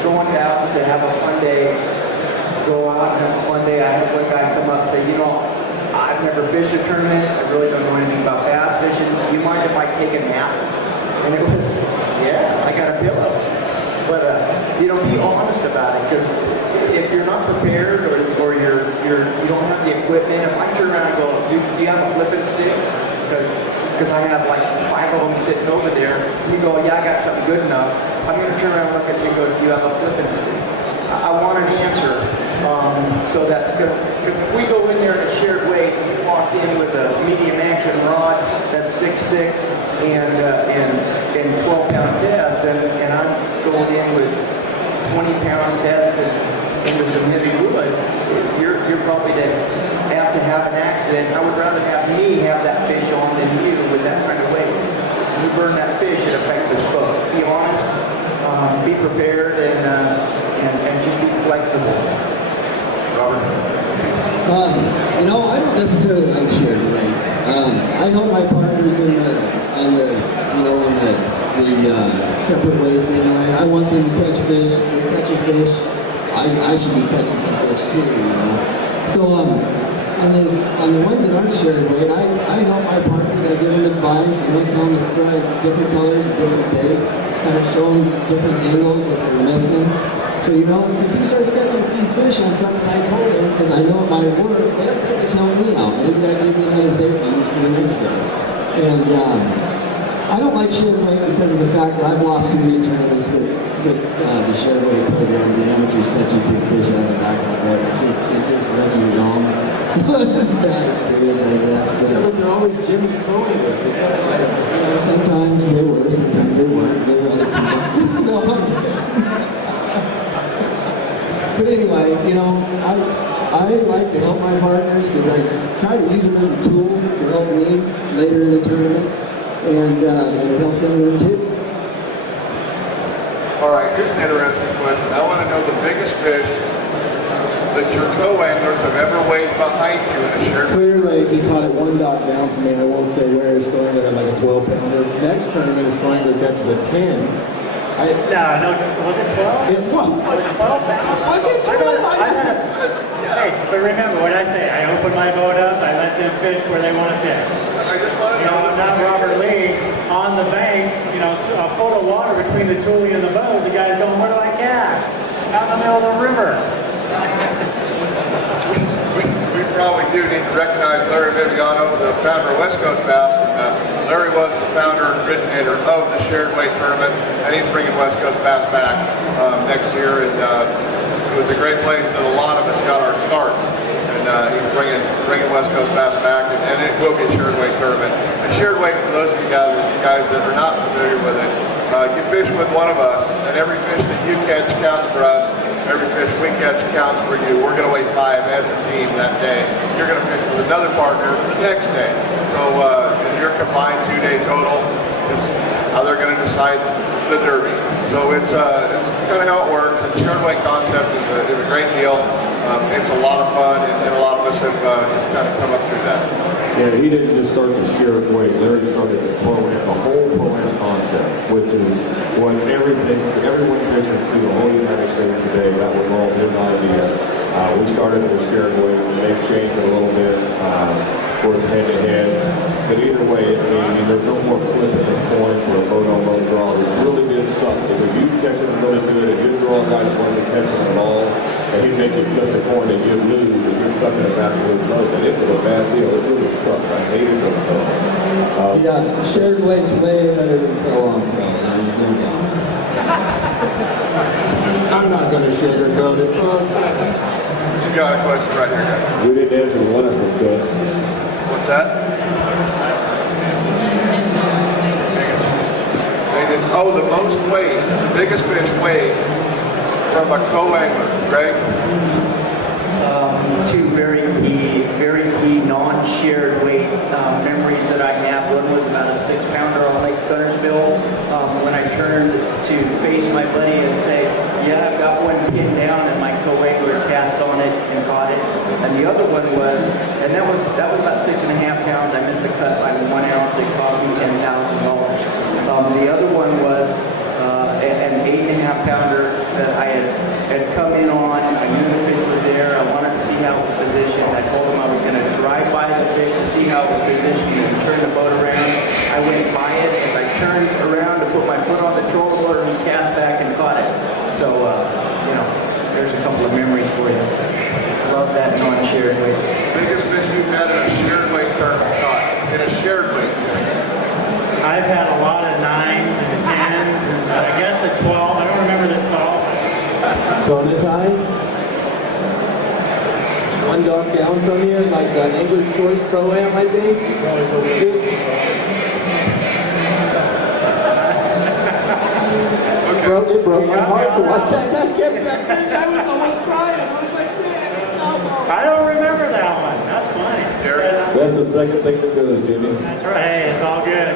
going out to have a fun day, go out and have a fun day. I had one guy come up and say, I've never fished a tournament. I really don't know anything about bass fishing. You mind if I take a nap? And it was, yeah, I got a pillow. But be honest about it, because if you're not prepared or you don't have the equipment, if I turn around and go, do you have a flipping stick? because I have like 5 of them sitting over there. You go, yeah, I got something good enough. I'm going to turn around and look at you and go, do you have a flipping stick? I want an answer, so that, because if we go in there in a shared weight, we walk in with a medium action rod that's 6'6" and 12-pound test, and I'm going in with 20-pound test and with some heavy wood, you're probably to have an accident. I would rather have me have that fish on than you with that kind of weight. When you burn that fish, it affects us both. Be honest, be prepared, and just be flexible. Robert? I don't necessarily like shared weight. I help my partners on the separate weights anyway. I want them to catch fish. If they're catching fish, I should be catching some fish too, So on the ones that aren't shared weight, I help my partners. I give them advice. Tell them to try different colors, different bait, kind of show them different angles that they're missing. So, if he starts catching a few fish on something I told him, because I know it might work, that just help me out. Maybe I give you another bait use for the next day. And I don't like shared weight because of the fact that I've lost too many tournaments with the shared weight program, the amateurs catching big fish out of the back of the boat. It just rubbed me wrong. So it's a bad experience, I guess. But they're always Jimmy's co-anglers. So that's like, sometimes they were, sometimes they weren't. They were other people. No, I'm kidding. But anyway, I like to help my partners because I try to use them as a tool to help me later in the tournament, and it helps them win too. All right, here's an interesting question. I want to know the biggest fish that your co-anglers have ever weighed behind you in a shared. Clear Lake, he caught it 1 dock down from me. I won't say where. It's going there at like a 12-pounder. Next tournament is going there catches a 10. No, was it 12? It was. Was it 12? Was it 12? Hey, but remember what I say. I open my boat up. I let them fish where they want to fish. I just want to know. I'm not Robert Lee on the bank. A foot of water between the tule and the boat. The guy's going, where do I catch? Out in the middle of the river. We probably do need to recognize Larry Viviano, the founder of West Coast Bass. And, Larry was the founder and originator of the shared weight tournaments, and he's bringing West Coast Bass back next year. And it was a great place that a lot of us got our starts. And he's bringing West Coast Bass back, and it will be a shared weight tournament. And shared weight, for those of you guys that are not familiar with it, you fish with one of us, and every fish that you catch counts for us. Every fish we catch counts for you. We're going to weigh 5 as a team that day. You're going to fish with another partner the next day. So your combined 2-day total is how they're going to decide the derby. So it's kind of how it works. And shared weight concept is a great deal. It's a lot of fun, and a lot of us have kind of come up through that. Yeah, he didn't just start the shared weight. Larry started the whole pro-am concept, which is what everyone fishes through the whole United States today. That was all his idea. We started with shared weight, and they've changed it a little bit for its head-to-head. But either way, there's no more flipping the coin for a boat-on-boat draw. It really did suck because you catch it really good, and your draw guys wasn't catching at all, and he'd make you flip the coin and you lose, and you're stuck in a backward boat. And it was a bad deal. It really sucked. I hated those boats. Yeah, shared weight's way better than pro-on pro. There's no doubt. I'm not going to sugarcoat it, folks. You got a question right here, guys. We didn't answer the last one, good. What's that? They did. Oh, the most weight, the biggest fish weighed from a co-angler, Greg? Two very key non-shared weight memories that I have. One was about a 6-pounder on Lake Guntersville when I turned to face my buddy and say, yeah, I've got one pinned down, and my co-angler cast on it and caught it. And the other one was, and that was about 6.5 pounds. I missed the cut by 1 ounce. It cost me $10,000. The other one was an 8.5-pounder that I had come in on. I knew the fish was there. I wanted to see how it was positioned. I told him I was going to drive by the fish to see how it was positioned and turn the boat around. I went by it. As I turned around to put my foot on the trolling motor, he cast back and caught it. So, there's a couple of memories for you. Love that non-shared weight. Biggest fish you've had in a shared weight tournament caught in a shared weight Bonatie. One dog down from here, like an English Choice Pro-Am, I think. It broke my heart to watch that guy catch that fish. I was almost crying. I was like, man, come on. I don't remember that one. That's funny. That's the second thing that goes, Jimmy. That's right. Hey, it's all good.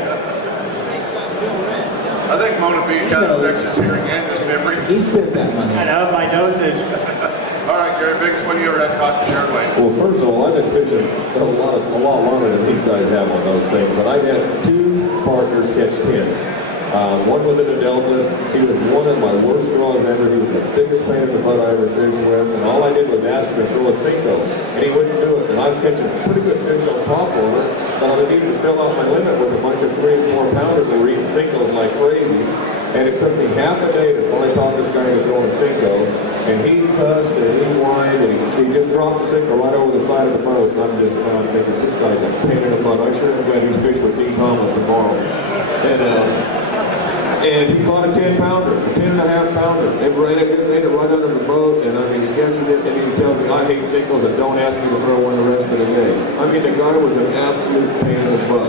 I think Mona B kind of affects his hearing and his memory. He spent that money. I know my dosage. All right, Gary, biggest one you ever had caught in shared weight? Well, first of all, I've been fishing a lot longer than these guys have on those things, but I had 2 partners catch 10s. One was in a Delta. He was one of my worst draws ever. He was the biggest pain in the butt I ever fished with, and all I did was ask him to throw a Cinco, and he wouldn't do it. And I was catching pretty good fish on top water, but I was even fill out my limit with a bunch of 3 and 4 pounders that were eating Cincos like crazy. And it took me half a day to finally talk this guy into throwing a Cinco, and he cussed and he whined, and he just dropped the Cinco right over the side of the boat. And I'm thinking, this guy's a pain in the butt. I sure am glad he's fishing with Dean Thomas tomorrow. And he caught a 10-pounder, a 10.5-pounder. They had it right under the boat, and I mean, he catches it, and he tells me, I hate Cincos, and don't ask me to throw one the rest of the day. I mean, the guy was an absolute pain in the butt.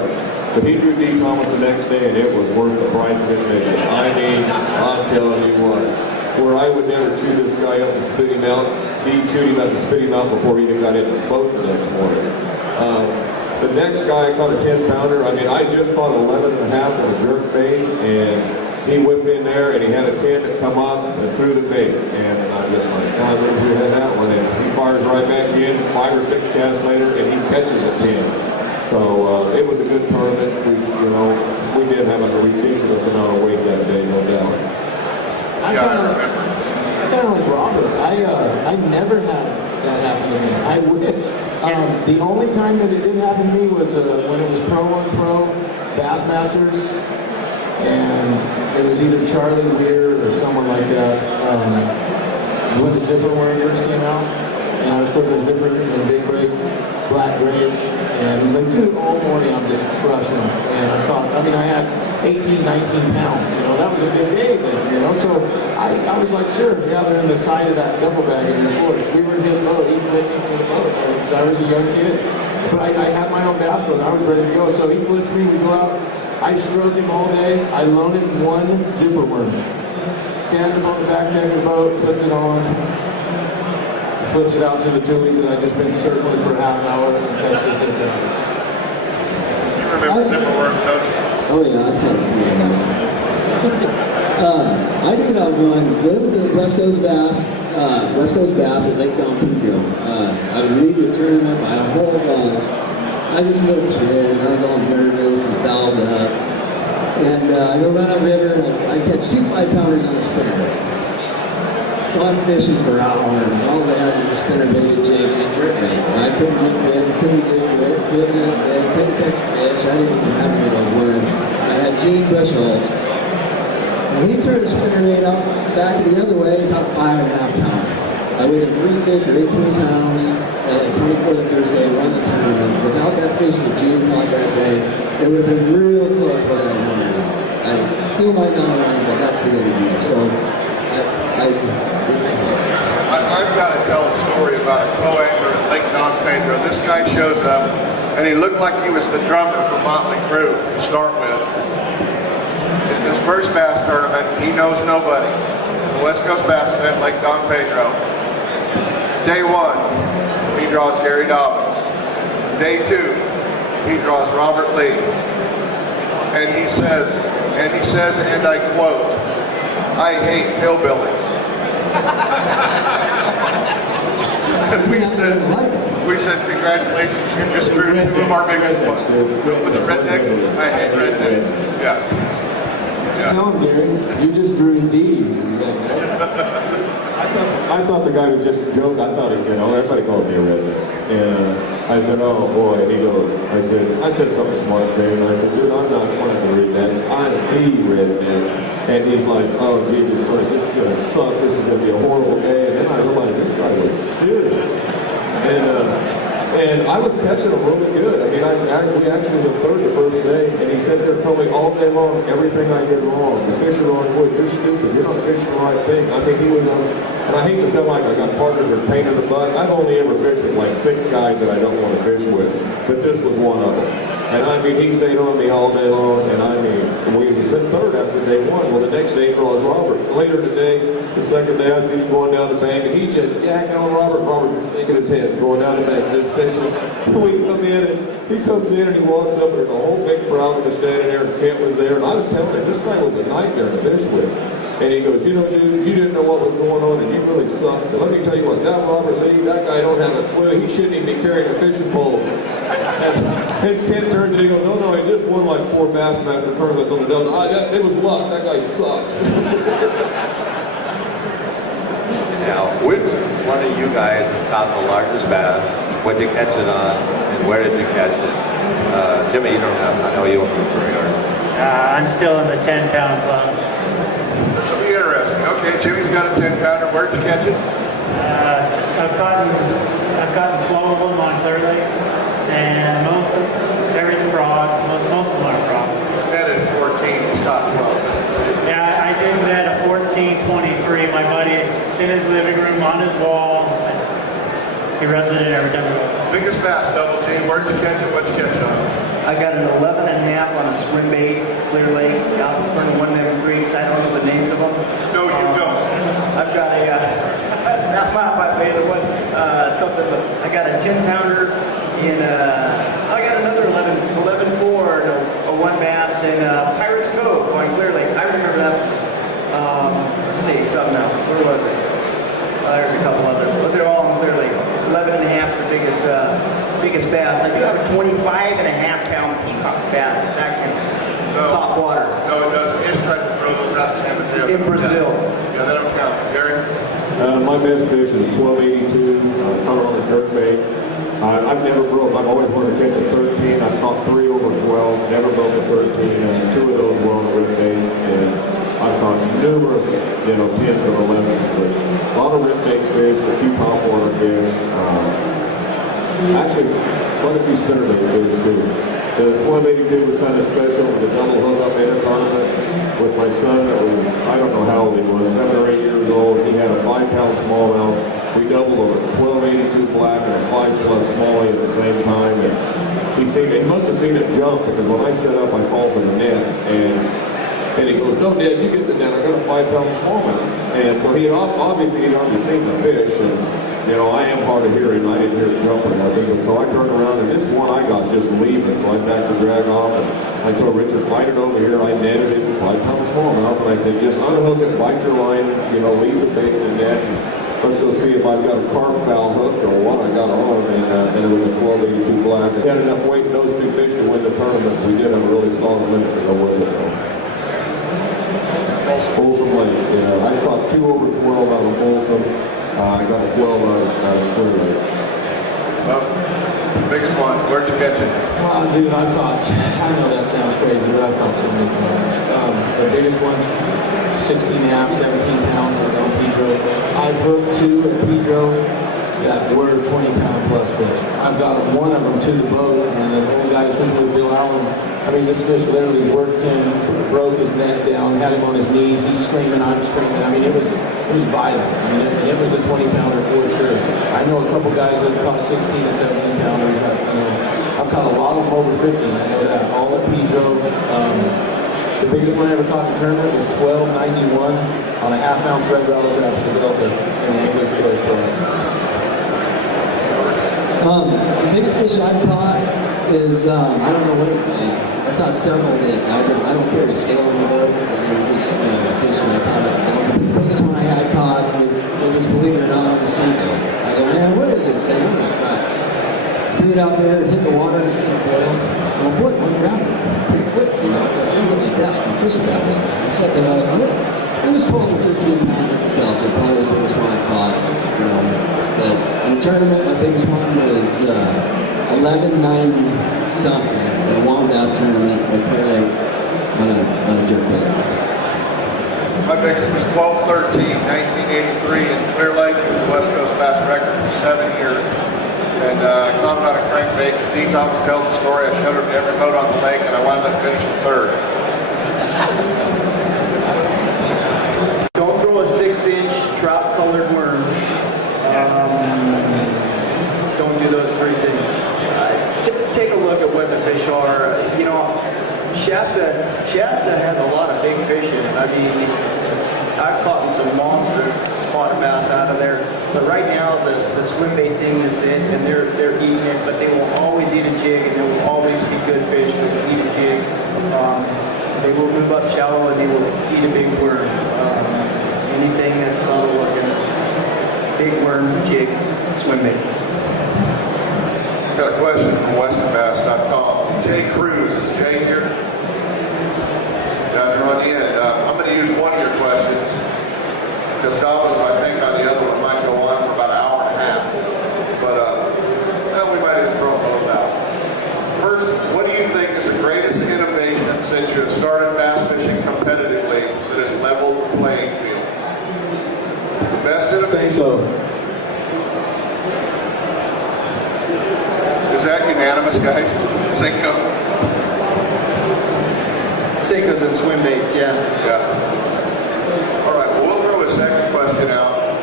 But he drew D. Thomas the next day, and it was worth the price of admission. I mean, I'm telling you what, where I would never chew this guy up and spit him out, he chewed him up and spit him out before he even got in the boat the next morning. The next guy caught a 10-pounder. I mean, I just caught 11.5 with a jerk bait, and he whipped in there, and he had a 10 that come up and threw the bait. And I'm just like, God, where we had that one? And he fires right back in 5 or 6 casts later, and he catches a 10. So it was a good tournament. We did have a ridiculous amount of weight that day, no doubt. I kind of like Robert. I never had that happen to me. I wish. The only time that it did happen to me was when it was pro on pro Bassmasters, and it was either Charlie Weir or someone like that. When the zipper worm first came out, and I was flipping a zipper in a big break, black grade, and he's like, dude, all morning I'm just crushing him. And I thought, I had 18, 19 pounds, that was a good day then, so I was like, sure, yeah, they're in the side of that duffel bag in the floors. We were in his boat, he flipped me from the boat, because I was a young kid. But I had my own bass boat, and I was ready to go, so he flips me, we go out, I stroke him all day, I loan him 1 zipper worm. Stands up on the back deck of the boat, puts it on, flips it out to the tulies, and I've just been circling for a half hour, and catch the tip down. You remember zipper worms, don't you? Oh yeah, I've had I do have one. It was at West Coast Bass at Lake Don Pedro. I was leading the tournament by a whole bunch. I just looked kid, I was all nervous and fouled up. And I go run upriver, and I catch 2 5-pounders on a spinnerbait. So I'm fishing for hours, and all I had was a spinnerbait, jig, and a jerkbait. And I couldn't get bit, couldn't catch fish. I didn't even have any of those worms. I had Gene bushholes. And he turned the spinnerbait out back the other way, about 5.5 pounds. I weighed 3 fish or 18 pounds, and 24th Thursday, won the tournament. Without that fish that Gene caught that day, it would have been real close whether I won or not. I still might not have won, but that's the other deal. So I've got to tell a story about a co-angler at Lake Don Pedro. This guy shows up, and he looked like he was the drummer for Motley Crue to start with. It's his first bass tournament. He knows nobody. It's a West Coast bass event, Lake Don Pedro. Day 1, he draws Gary Dobyns. Day 2, he draws Robert Lee. And he says, and I quote, I hate hillbillies. And we said, congratulations, you just drew 2 of our biggest ones. Was it rednecks? I hate rednecks. Yeah. Tell him, Gary, you just drew the I thought the guy was just a joke. I thought, everybody called me a redneck. And I said, oh boy, and he goes, I said something smart to him, and I said, dude, I'm not one of the rednecks, I'm the redneck. And he's like, oh Jesus Christ, this is gonna suck, this is gonna be a horrible day. And then I realized this guy was serious. And I was catching him really good. I mean, we actually was in third the first day, and he sat there and told me all day long everything I did wrong. The fish are on wood, you're stupid, you're not fishing the right thing. I mean, he was on, and I hate to sound like I got partners that pain in the butt. I've only ever fished with like 6 guys that I don't want to fish with, but this was one of them. And I mean, he stayed on me all day long, and I mean, we was in third after day 1. Well, the next day draws Robert. Later today, the second day, I see him going down the bank, and he's just yakking on Robert. Robert just shaking his head, going down the bank, just fishing. We come in, and he comes in, and he walks up, and there's a whole big crowd that's standing there, and Kent was there, and I was telling him, this guy was a nightmare to fish with. And he goes, you know, dude, you didn't know what was going on, and you really sucked. But let me tell you what, that Robert Lee, that guy don't have a clue. He shouldn't even be carrying a fishing pole. And Kent turns and he goes, no, he just won like 4 Bassmaster tournaments on the double. It was luck. That guy sucks. Now, which one of you guys has caught the largest bass? What did you catch it on, and where did you catch it? Jimmy, you don't have, I know you don't move very hard. I'm still in the 10-pound club. This will be interesting. Okay, Jimmy's got a 10-pounder. Where'd you catch it? I've gotten 12 of them on Clear Lake, and everything frog. Most of them are frog. He's netted 14. He's caught 12. Yeah, I did net a 14.23. My buddy, it's in his living room on his wall. He rubs it in every time. Biggest bass, Double G. Where'd you catch it? What'd you catch it on? I got an 11 and a half on a swim bait, Clear Lake, out in front of one of them creeks. I don't know the names of them. No, you don't. I've got a, not my way, the one, something, but I got a 10-pounder in, I got another 11.4 and a 1 bass in Pirates Cove on Clear Lake. I remember that. Let's see, something else. Where was it? There's a couple others, but they're all in Clear Lake. 11 and a half is the biggest bass. I do have a 25.5-pound peacock bass if that counts. Top water. No, it doesn't. Ish tried to throw those out in San Mateo. In Brazil. Yeah, they don't count. Gary? My best fish is 1282, color on the jerkbait. I've never broke. I've always wanted to catch a 13. I've caught 3 over 12, never broke a 13. 2 of those were on the rip bait, and I've caught numerous, 10s or 11s, but a lot of rip bait fish, a few top water fish. Actually, quite a few spinnerbait fish too. The 1282 was kind of special. The double hookup in a tournament with my son that was, I don't know how old he was, 7 or 8 years old. He had a 5-pound smallmouth. We doubled over 1282 black and a 5+ smallie at the same time. And he must have seen it jump, because when I set up, I called for the net, and he goes, no, Dad, you get the net. I got a 5-pound smallmouth. And so he'd already seen the fish. And I am hard of hearing. I didn't hear it jumping. So I turned around, and this one I got just leaving. So I backed the drag off, and I told Richard, fight it over here. I netted it, 5-pound smallmouth, and I said, just unhook it, bite your line, leave the bait in the net. Let's go see if I've got a carp foul hook or what I got on, and it was a 1282 black. We had enough weight in those 2 fish to win the tournament. We did have a really solid limit to go with it. Folsom Lake, I caught 2 over 12 out of Folsom. I got a 12 out of Clear Lake. Well, biggest one. Where'd you catch it? Dude, I've caught, I know that sounds crazy, but I've caught so many times. The biggest one's 16 and a half, 17 pounds at El Pedro. I've hooked 2 at Pedro that were 20-pound plus fish. I've got one of them to the boat, and the little guy who's fishing with Bill Allen, this fish literally worked him, broke his net down, had him on his knees. He's screaming, I'm screaming. It was violent. It was a 20-pounder for sure. I know a couple guys that have caught 16 and 17 pounders. I've caught a lot of them over 50. I know that. All at Pedro. The biggest one I ever caught in the tournament was 1291 on a half-ounce red rattle trap at the Delta in the English Choice program. The biggest fish I've caught is, I don't know what it is. I've caught several that I don't carry a scale on the boat. Just fishing I caught at the Delta. The biggest one I had caught was, believe it or not, on the Cinco. I go, man, what is this thing? I'm going to try it. Threw it out there, hit the water, and it started boiling. Oh boy, one grabbed it pretty quick, It really grabbed the fish that way. I set the hook on it. It was 12 to 13 pounds at the Delta, probably the biggest one I caught. In the tournament, my biggest one was 1190 something in a Wombass tournament with Clear Lake on a jerkbait. My biggest was 1213, 1983 in Clear Lake. It was West Coast Bass record for 7 years. and caught it on a crankbait. As Dee Thomas tells the story, I showed him to every boat on the lake, and I wound up finishing third. Don't throw a 6-inch trout-colored worm. Don't do those three things. Take a look at what the fish are. You know, Shasta has a lot of big fish in it. I mean, I've caught some monster spotted bass out of there. But right now, the swim bait thing is in, and they're eating it. But they will always eat a jig, and there will always be good fish that will eat a jig. They will move up shallow, and they will eat a big worm. Anything that's subtle looking, big worm, jig, swim bait. Got a question from westernbass.com. Jay Cruz, is Jay here? Down there on the end. I'm going to use one of your questions, because Dobyns, I think, on the other one might go on for about an hour and a half. But we might even throw them both out. First, what do you think is the greatest innovation since you have started bass fishing competitively that has leveled the playing field? The best innovation? Is that unanimous, guys? Cinco? Senkos and swim baits, yeah. Yeah. All right, well, we'll throw a second question out.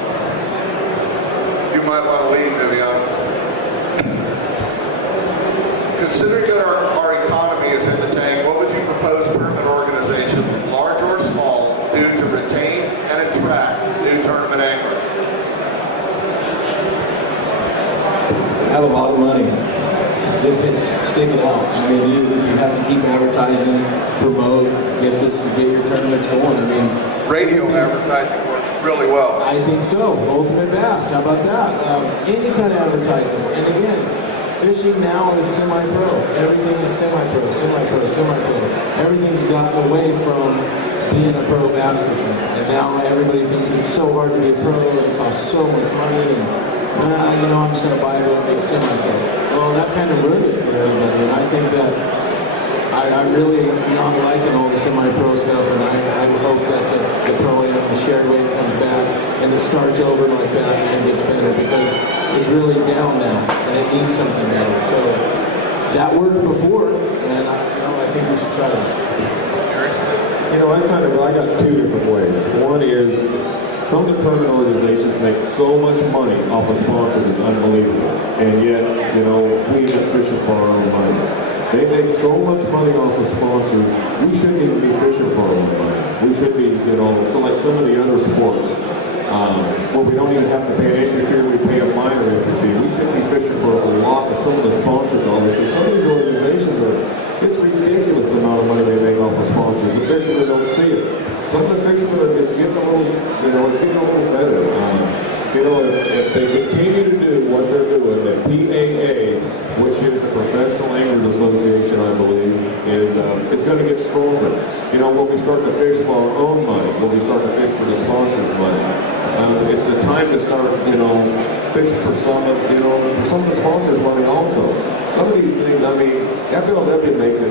You might want to leave, Vivian. Considering that our economy is in the tank, what would you propose tournament organization, large or small, do to retain and attract new tournament anglers? Have a lot of money. Just stick it out. I mean, you have to keep advertising, promote, get your tournaments going. I mean, radio advertising works really well. I think so. Ultimate Bass. How about that? Any kind of advertisement. And again, fishing now is semi-pro. Everything is semi-pro. Everything's gotten away from being a pro bass fisherman. And now everybody thinks it's so hard to be a pro. It costs so much money. And, I'm just going to buy a boat and be a semi-pro. Well, that kind of ruined it for everybody. And I think that I'm really not liking all the semi-pro stuff. And I hope that the pro-am, the shared weight comes back and it starts over like that and gets better, because it's really down now and it needs something better. So that worked before, and I think we should try that. I got two different ways. One is, some of the tournament organizations make so much money off of sponsors, it's unbelievable. And yet, we end up fishing for our own money. They make so much money off of sponsors, we shouldn't even be fishing for our own money. We should be, so like some of the other sports, where we don't even have to pay an entry fee, we pay a minor entry fee. We should be fishing for a lot of some of the sponsors on this. Because some of these organizations it's ridiculous the amount of money they make off of sponsors. The fishermen don't see it. Some of the fishermen, it's getting a little, it's getting a little better. If they continue to do what they're doing, the PAA, which is the Professional Anglers Association, I believe, it's going to get stronger. When we start to fish for our own money, when we start to fish for the sponsors' money, it's the time to start, fishing for some of the sponsors' money also. Some of these things, FLW makes an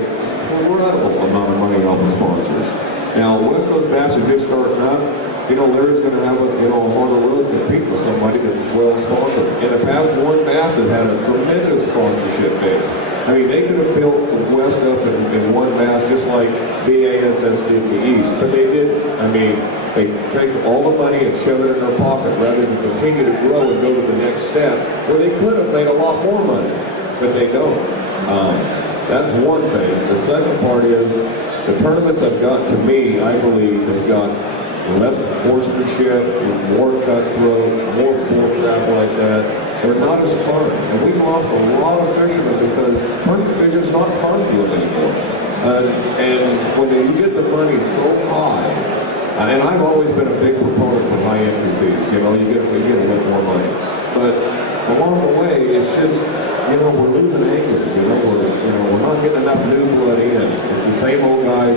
incredible amount of money off of sponsors. Now, West Coast Bass is just starting up. Larry's going to have a harder road to compete with somebody that's well sponsored. In the past, Warren Bass has had a tremendous sponsorship base. They could have built the West up in one Bass just like BASS did the East, but they didn't. They take all the money and shove it in their pocket rather than continue to grow and go to the next step, where they could have made a lot more money, but they don't. That's one thing. The second part is, the tournaments have got, to me, I believe, they've got less horsemanship, more cutthroat, more bull crap like that. They're not as fun. And we've lost a lot of fishermen because tournament fishing's not fun to them anymore. And when you get the money so high, and I've always been a big proponent for high entry fees, you get a little more money. But along the way, it's just, we're losing anglers, we're not getting enough new blood in. It's the same old guys,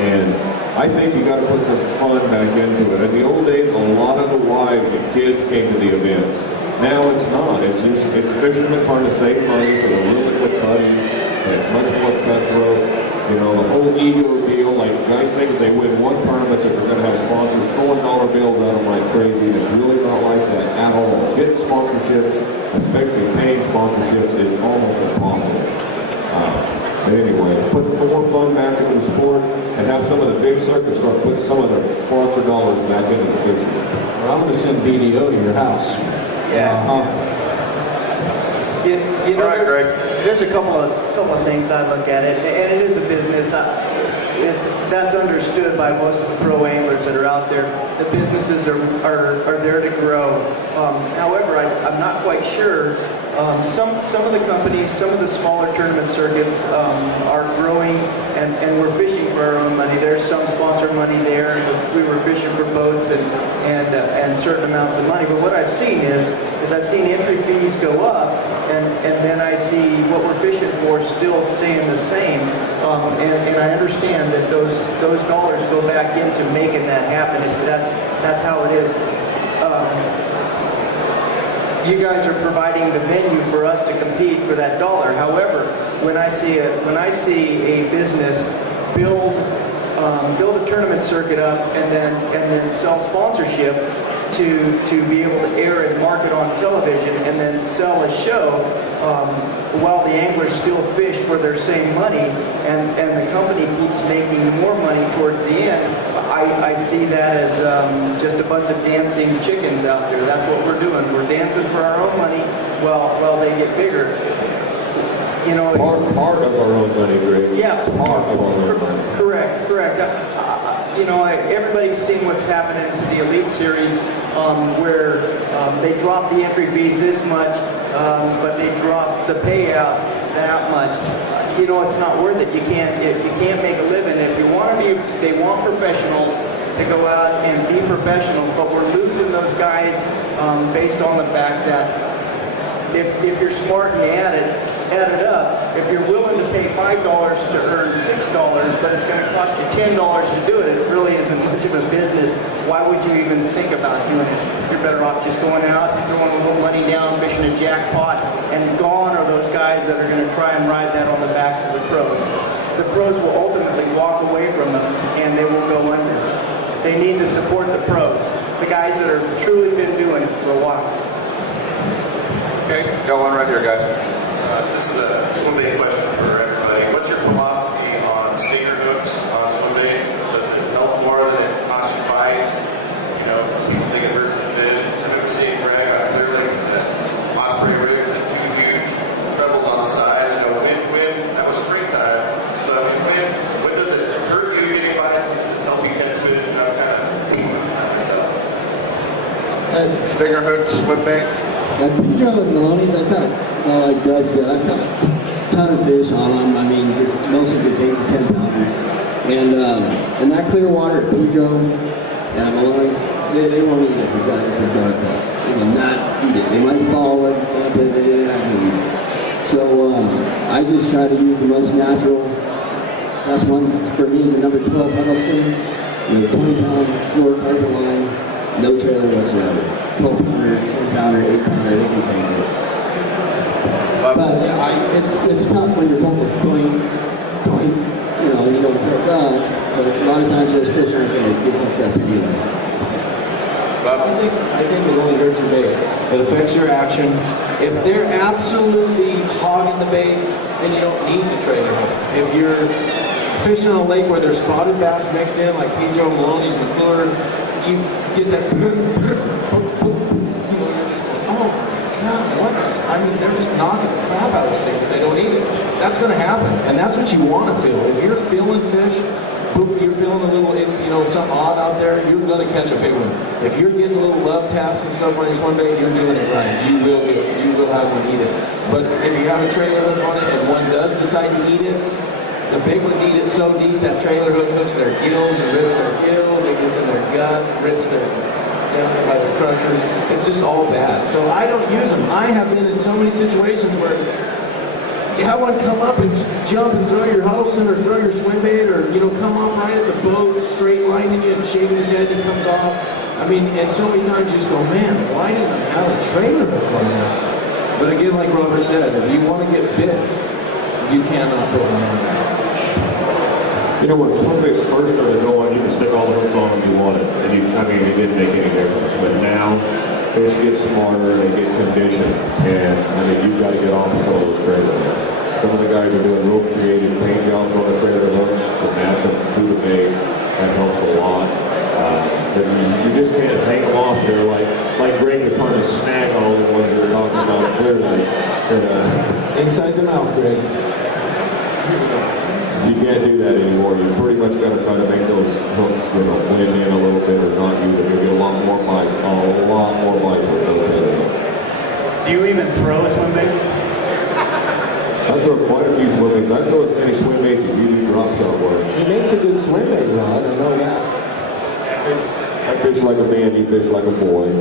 and I think you got to put some fun back into it. In the old days, a lot of the wives and kids came to the events. Now it's not. It's fishermen trying to save money for the really good money. It's much more cutthroat. The whole ego deal. Like, guys think if they win one tournament that they're going to have sponsors throwing dollar bills at them like crazy. It's really not like that at all. Getting sponsorships, especially paying sponsorships, is almost impossible. But anyway, put more fun back into the sport and have some of the big circuits start putting some of their sponsor dollars back into the fishing. Well, I'm going to send BDO to your house. Yeah. You know, All right, Greg. there's a couple of things I look at it, and it is a business. That's understood by most of the pro anglers that are out there. The businesses are there to grow. However, I'm not quite sure. Some of the companies, some of the smaller tournament circuits are growing, and we're fishing for our own money. There's some sponsor money there. We were fishing for boats and certain amounts of money. But what I've seen is I've seen entry fees go up, and then I see what we're fishing for still staying the same. And I understand that those dollars go back into making that happen. That's how it is. You guys are providing the venue for us to compete for that dollar. However, when I see a business build a tournament circuit up and then sell sponsorship to be able to air and market on television and then sell a show while the anglers still fish for their same money and the company keeps making more money towards the end, I see that as just a bunch of dancing chickens out there. That's what we're doing. We're dancing for our own money while they get bigger. You know, part of our own money, Greg. yeah, Part of our own money. correct. You know, everybody's seen what's happening to the Elite Series, where they drop the entry fees this much, but they drop the payout that much. You know, it's not worth it. You can't make a living. If you want to be, they want professionals to go out and be professionals, but we're losing those guys based on the fact that if you're smart and add it up, if you're willing to pay $5 to earn $6, but it's going to cost you $10 to do it, it really isn't much of a business. Why would you even think about doing it? You're better off just going out, throwing a little money down, fishing a jackpot, and gone are those guys that are going to try and ride that on the backs of the pros. The pros will ultimately walk away from them, and they will go under. They need to support the pros, the guys that have truly been doing it for a while. Okay, got one right here, guys. This is a swim bait question for everybody. What's your philosophy on stinger hooks on swim baits? Does it help more than it costs you bites? You know, some people think it hurts the fish. I remember seeing Greg clearly that osprey rig with two huge trebles on the sides. You know, wind, that was springtime. So I mean, when does it hurt you getting bites? Does it help you catch fish? You know, kind of myself. Stinger hooks, swim baits. At Pedro and Maloney's, I've caught, like Doug said, I've caught a ton of fish on them. I mean, mostly just 8 to 10 pounders. And that clear water at Pedro and at Maloney's, they won't eat it if it's dark out. They will not eat it. They might fall like that, but they're not going to eat it. So I just try to use the most natural. That's one for me is a number 12 Huddleston with a 20-pound floor carpet line, no trailer whatsoever. 12-pounder, 10-pounder, 8-pounder, they can take it. But yeah, it's tough when you're both doing, you know, you don't hook up, but a lot of times those fish aren't going to get hooked up anyway. I think it only hurts your bait. It affects your action. If they're absolutely hogging the bait, then you don't need the trailer hook. If you're fishing on a lake where there's spotted bass mixed in, like Pedro, Maloney's, McClure, you get that they're just knocking the crap out of this thing if they don't eat it. That's going to happen, and that's what you want to feel. If you're feeling fish, boop, you're feeling a little, you know, something odd out there, you're going to catch a big one. If you're getting little love taps and stuff on your swim bait, you're doing it right. You will have one eat it. But if you have a trailer hook on it and one does decide to eat it, the big ones eat it so deep that trailer hook hooks their gills and rips their gills, it gets in their gut, rips their down by the crunchers. It's just all bad. So I don't use them. I have been in so many situations where you have one come up and jump and throw your Huddleston or throw your swim bait or, you know, come off right at the boat, straight lining you and shaving his head and he comes off. I mean, and so many times you just go, man, why didn't I have a trailer hook on that? But again, like Robert said, if you want to get bit, you cannot put one on there. You know, when swim baits first started going, you could stick all the hooks on them you wanted, and it didn't make any difference. But now, fish get smarter, they get conditioned, and I mean, you've got to get off of some of those trailer nets. Some of the guys are doing real creative paint jobs on the trailer hooks to match them to the bait. That helps a lot. But you just can't hang them off there like Greg was trying to snag all the ones that we're talking about clearly. Inside the mouth, Greg. You can't do that anymore. You pretty much got to try to make those hooks, blend in a little bit or not use them. You'll get a lot more bites with those trailers. Do you even throw a swim bait? I throw quite a few swim baits. I throw as many swim baits as you do drop shot worms. He makes a good swim bait rod, I know that. I fish like a man, he fish like a boy.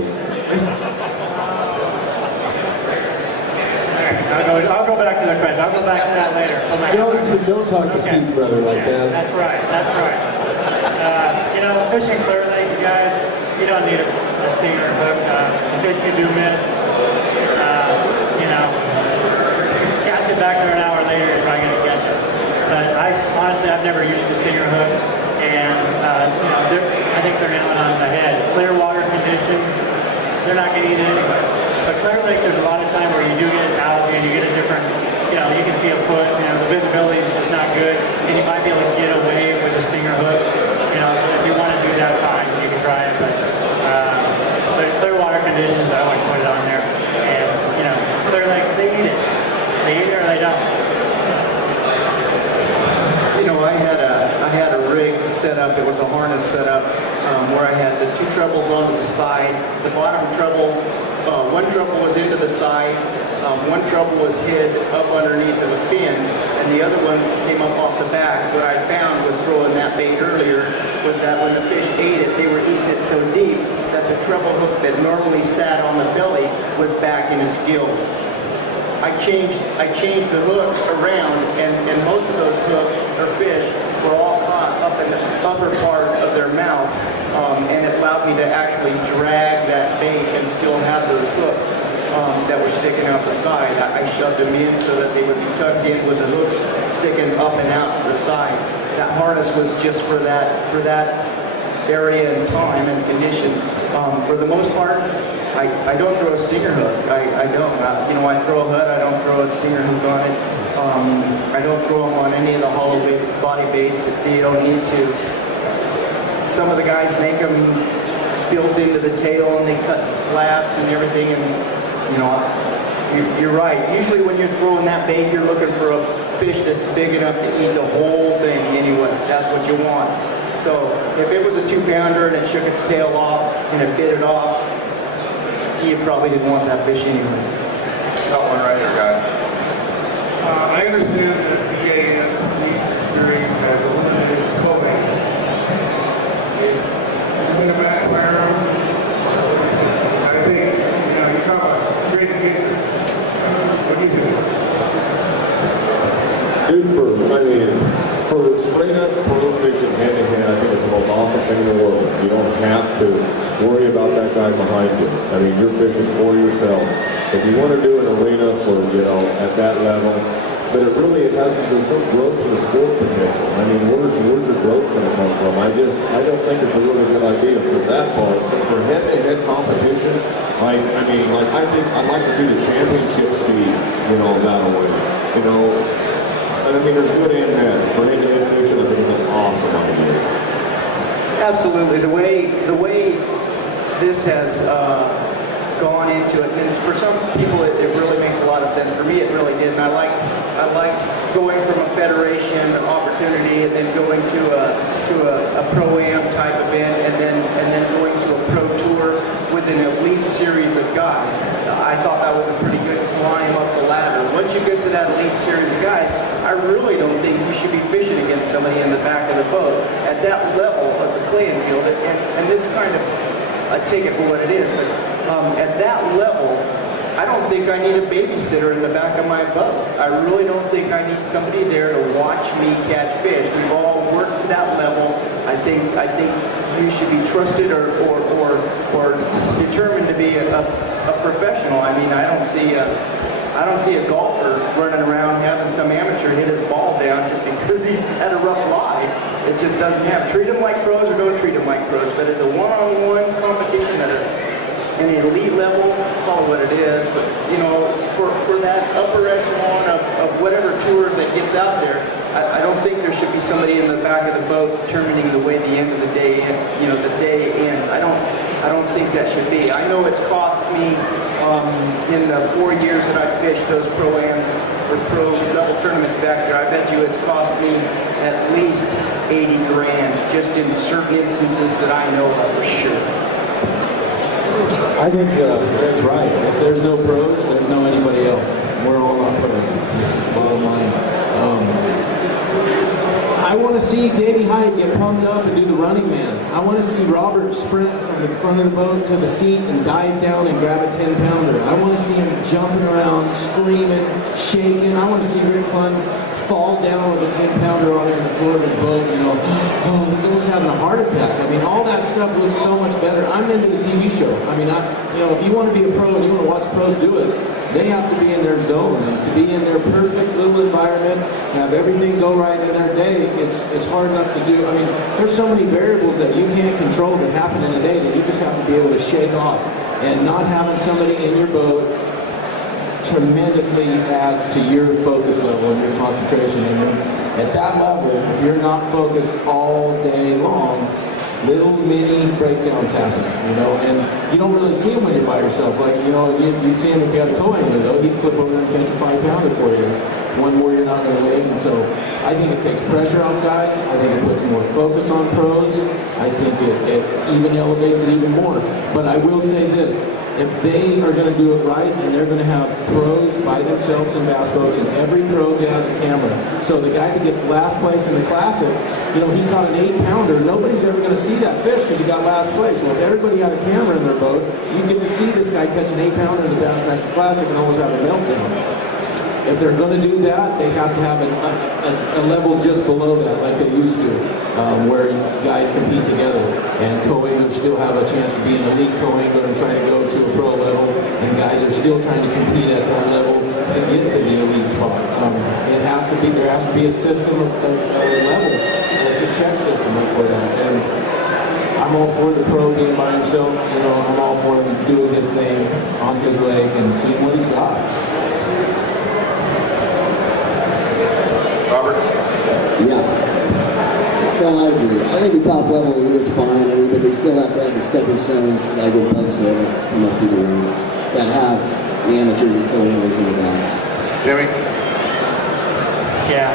I'll go back to the question. I'll go back to that later. Don't talk to Steve's brother like that. That's right. Fishing Clear Lake, you guys, you don't need a stinger hook. The fish you do miss, cast it back there an hour later, you're probably going to catch it. But honestly, I've never used a stinger hook, and I think they're nailing on the head. Clear water conditions, they're not going to eat it anyway. But Clear Lake, there's a lot of time where you do get algae and you get a different, you can see a foot, the visibility is just not good, and you might be able to get away with a stinger hook. So if you want to do that, fine, you can try it. But clear water conditions, I always put it on there. And, Clear Lake, they eat it. They eat it or they don't. I had a rig set up. It was a harness set up where I had the two trebles onto the side. The bottom treble, one treble was into the side, one treble was hid up underneath of a fin, and the other one came up off the back. What I found was throwing that bait earlier was that when the fish ate it, they were eating it so deep that the treble hook that normally sat on the belly was back in its gills. I changed the hook around, and most of those hooks or fish were all caught up in the upper part of their mouth, and it allowed me to actually drag that bait and still have those hooks that were sticking out the side. I shoved them in so that they would be tucked in with the hooks sticking up and out to the side. That harness was just for that area and time and condition. For the most part, I don't throw a stinger hook. I don't. I throw a hook. I don't throw a stinger hook on it. I don't throw them on any of the hollow body baits if they don't need to. Some of the guys make them built into the tail and they cut slats and everything. And you're right. Usually when you're throwing that bait, you're looking for a fish that's big enough to eat the whole thing anyway. That's what you want. So if it was a 2-pounder and it shook its tail off and it bit it off, you probably didn't want that fish anyway. Got one right here, guys. I understand that the BAS series has a limited coding. It's been a backfire. I think, you come a great business. What do you think? For straight up pro fishing hand in hand, I think it's the most awesome thing in the world. You don't have to worry about that guy behind you. I mean, you're fishing for yourself. If you want to do an arena for, at that level, but there's no growth in the sport potential. I mean, where's the growth going to come from? I don't think it's a really good idea for that part. For head-to-head competition, I think I'd like to see the championships be, that way. There's good and bad. For head-to-head fishing, I think it's an awesome idea. Absolutely. The way this has gone into it, and for some people it really makes a lot of sense. For me, it really didn't. I liked going from a federation opportunity and then going to a pro-am type event and then going to a pro tour with an elite series of guys. I thought that was a pretty good climb up the ladder. Once you get to that elite series of guys, I really don't think you should be fishing against somebody in the back of the boat at that level of the playing field. And this kind of, I take it for what it is, but at that level, I don't think I need a babysitter in the back of my boat. I really don't think I need somebody there to watch me catch fish. We've all worked to that level. I think you should be trusted or determined to be a professional. I mean, I don't see a golfer running around having some amateur hit his ball down just because he had a rough lie. It just doesn't happen. Treat them like pros or don't treat them like pros. But as a one-on-one competition an elite level, call it what it is, but you know, for that upper echelon of whatever tour that gets out there, I don't think there should be somebody in the back of the boat determining the way the end of the day, you know, the day ends. I don't think that should be. I know it's cost me in the 4 years that I fished those pro-ams or pro level tournaments back there. I bet you it's cost me at least 80 grand just in certain instances that I know of for sure. I think Greg's right. If there's no pros, there's no anybody else. We're all not pros. It's just the bottom line. I want to see Davey Hyde get pumped up and do the running man. I want to see Robert sprint from the front of the boat to the seat and dive down and grab a 10-pounder. I want to see him jumping around, screaming, shaking. I want to see Rick Clunn fall down with a 10-pounder on there in the floor of his boat, you know, oh, he's almost having a heart attack. I mean, all that stuff looks so much better. I'm into the TV show. I mean, if you want to be a pro and you want to watch pros do it, they have to be in their zone, and to be in their perfect little environment, have everything go right in their day, it's hard enough to do. I mean, there's so many variables that you can't control that happen in a day that you just have to be able to shake off. And not having somebody in your boat tremendously adds to your focus level and your concentration. And at that level, if you're not focused all day long, little mini breakdowns happen, you know, and you don't really see them when you're by yourself. Like, you know, you'd see him if you had a co-angler, though. He'd flip over and catch a 5-pounder for you. It's one more you're not going to wait. And so I think it takes pressure off guys. I think it puts more focus on pros. I think it even elevates it even more. But I will say this. If they are going to do it right, and they're going to have pros by themselves in bass boats, and every pro has a camera. So the guy that gets last place in the Classic, you know, he caught an 8-pounder. Nobody's ever going to see that fish because he got last place. Well, if everybody had a camera in their boat, you get to see this guy catch an 8-pounder in the Bassmaster Classic and almost have a meltdown. If they're going to do that, they have to have a level just below that, like they used to, where guys compete together. And co-anglers still have a chance to be an elite co-angler and try to go to a pro level, and guys are still trying to compete at that level to get to the elite spot. There has to be a system of levels, a check system for that. And I'm all for the pro being by himself. You know, I'm all for him doing his thing on his leg and seeing what he's got. Robert? Yeah. Well, I agree. I think the top level is fine. I mean, but they still have to have the stepping stones, like in pubs that come up to the rings, that have the amateurs and co-anglers in the back. Jimmy? Yeah.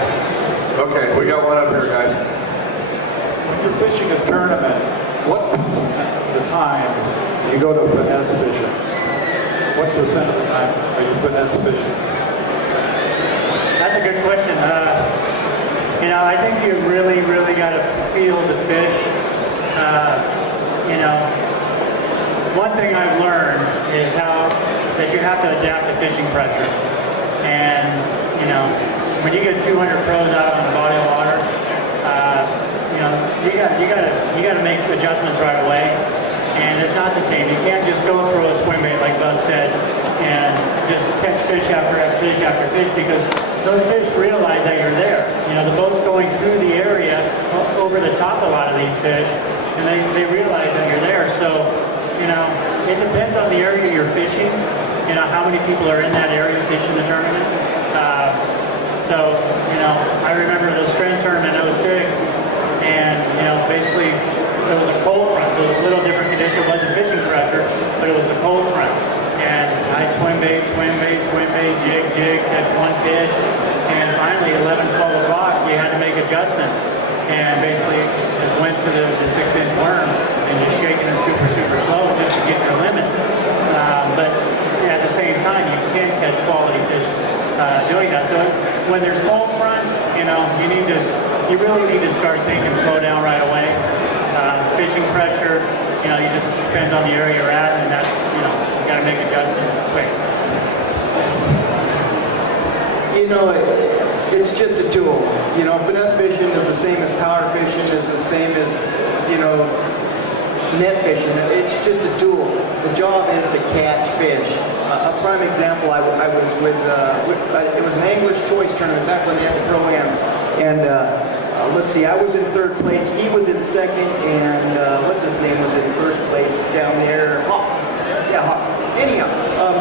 Okay, we got one up here, guys. When you're fishing a tournament, what percent of the time you go to finesse fishing? What percent of the time are you finesse fishing? That's a good question. You know, I think you really, really got to feel the fish. You know, one thing I've learned is that you have to adapt to fishing pressure. And, you know, when you get 200 pros out on the body of water, you know, you got to make adjustments right away. And it's not the same. You can't just go throw a swim bait, like Bub said, and just catch fish after fish after fish, because those fish realize that you're there. You know, the boat's going through the area over the top of a lot of these fish, and they realize that you're there. So, you know, it depends on the area you're fishing, you know, how many people are in that area fishing the tournament. So, you know, I remember the string tournament in 06, and, you know, basically it was a cold front, so it was a little different condition. It wasn't fishing pressure, but it was a cold front. And I swim bait, jig, had one fish, and finally 11, 12 o'clock, you had to make adjustments. And basically just went to the 6-inch worm and just shaking it super, super slow just to get your limit. But at the same time, you can catch quality fish doing that. So when there's cold fronts, you know, you really need to start thinking slow down right away. Fishing pressure, you know, it just depends on the area you're at, and that's, you know, you got to make adjustments quick. You know, it's just a tool. You know, finesse fishing is the same as power fishing, is the same as, you know, net fishing. It's just a tool. The job is to catch fish. A prime example, I was with it was an Angler's Choice tournament back when they had the Pro-Ams, and let's see, I was in third place, he was in second, and what's his name was in first place down there? Anyhow,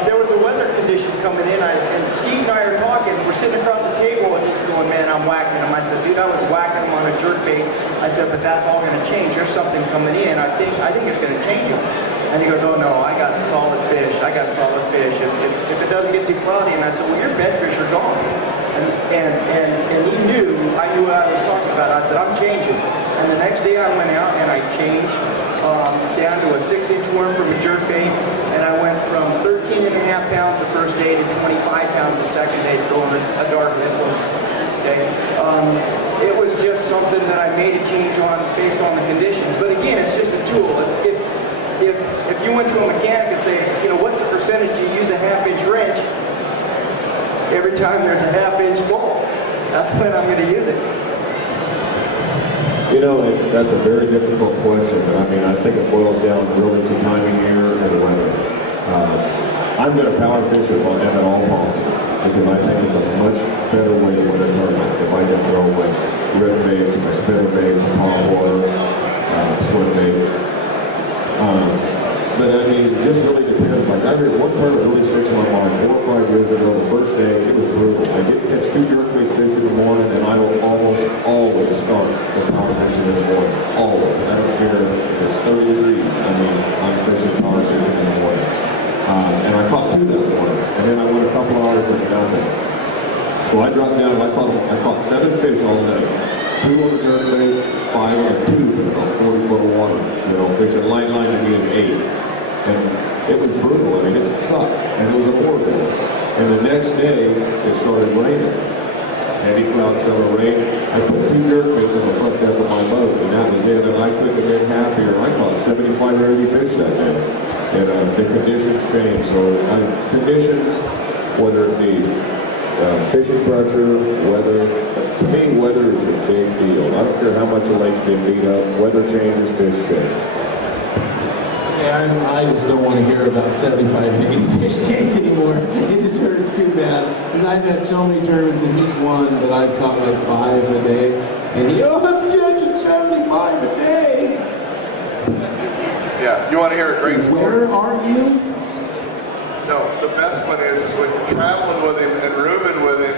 there was a weather condition coming in, and Steve and I are talking. We're sitting across the table, and he's going, "Man, I'm whacking him." I said, "Dude, I was whacking him on a jerkbait." I said, "But that's all going to change. There's something coming in. I think it's going to change him." And he goes, "Oh no, I got solid fish. I got solid fish. If it doesn't get too cloudy," and I said, "Well, your bedfish are gone." And he knew. I knew what I was talking about. I said, "I'm changing." And the next day I went out and I changed down to a 6-inch worm from a jerkbait, and I went from 13.5 pounds the first day to 25 pounds the second day throwing a dark red worm. Okay, it was just something that I made a change on based on the conditions. But again, it's just a tool. If you went to a mechanic and say, what's the percentage you use a 1/2-inch wrench? Every time there's a 1/2-inch bolt, that's when I'm going to use it. That's a very difficult question, but I think it boils down really to time of year and weather. I'm going to power fish if at all possible, because I think it's a much better way to win a tournament if I can throw with rip baits, spinner baits, palm water, swim baits. But it just really depends. Like I heard one tournament really sticks in my mind. 4 or 5 years ago, the first day, it was brutal. I get catch 2 jerkbait fish in the morning, and I will almost always start the power fishing in the morning. Always. I don't care if it's 30 degrees. I'm fishing power fishing in the morning. And I caught 2 that morning. And then I went a couple hours and got them. So I dropped down and I caught 7 fish all day. 2 on the jerkbait, 5 on a tube in about 40 foot of water. Fishing light line to me at 8. And it was brutal. It sucked. And it was a horrible. And the next day, it started raining. Heavy clouds cover rain. I put 2 jerkbaits on the front deck of my boat, and that was it. And I couldn't have been happier. I caught 75 or 80 fish that day. And the conditions changed. So conditions, whether it be fishing pressure, weather, to me, weather is a big deal. I don't care how much the lake's get beat up. Weather changes, fish change. I just don't want to hear about 75 and 80 fish days anymore. It just hurts too bad. Because I've had so many tournaments that he's won, but I've caught like 5 a day. And I'm judging 75 a day. Yeah, you want to hear a great story? Where are you? No, the best one is when you're traveling with him and rooming with him,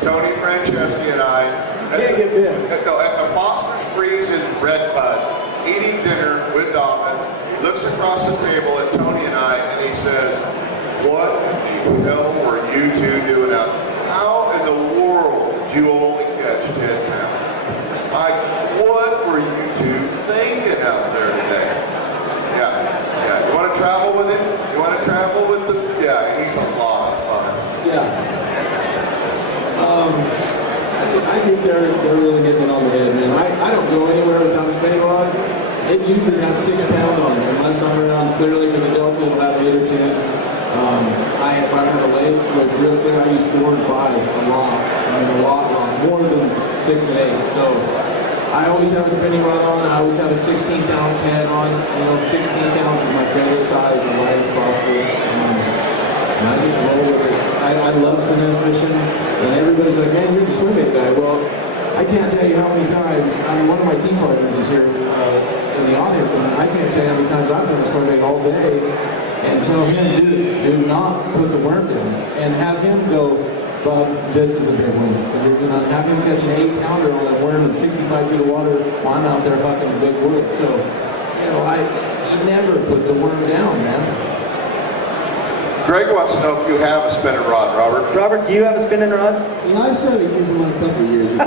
Tony Franceschi and I, Can't get big. at the Foster's Freeze in Red Bud, eating dinner with Dobyns. He looks across the table at Tony and I, and he says, "What the hell were you 2 doing out? How in the world did you only catch 10 pounds? What were you 2 thinking out there today?" Yeah. You want to travel with him? You want to travel with the? Yeah, he's a lot of fun. Yeah. I think they're really hitting it on the head, man. I don't go anywhere without a spinning rod. It usually has 6 pounds on it. Unless I'm around Clear Lake or the Delta, it'll have 8 or 10. If I'm at the lake where it's real clear, I use 4 and 5 a lot. A lot, more than 6 and 8. So I always have a spinning rod on. I always have a 16th ounce head on. 16th ounce is my favorite size, as light as possible. And I just roll with it. I love finesse fishing, and everybody's like, "Man, you're the swim bait guy." Well, I can't tell you how many times. One of my team partners is here in the audience, and I can't tell you how many times I've thrown a swim bait all day and tell him, "Dude, do not put the worm down," and have him go, "Bub, this is a big one." You're gonna have him catch an 8-pounder on a worm in 65 feet of water while I'm out there bucking the big wood. So, I never put the worm down, man. Greg wants to know if you have a spinning rod, Robert. Robert, do you have a spinning rod? I started using one a couple of years ago.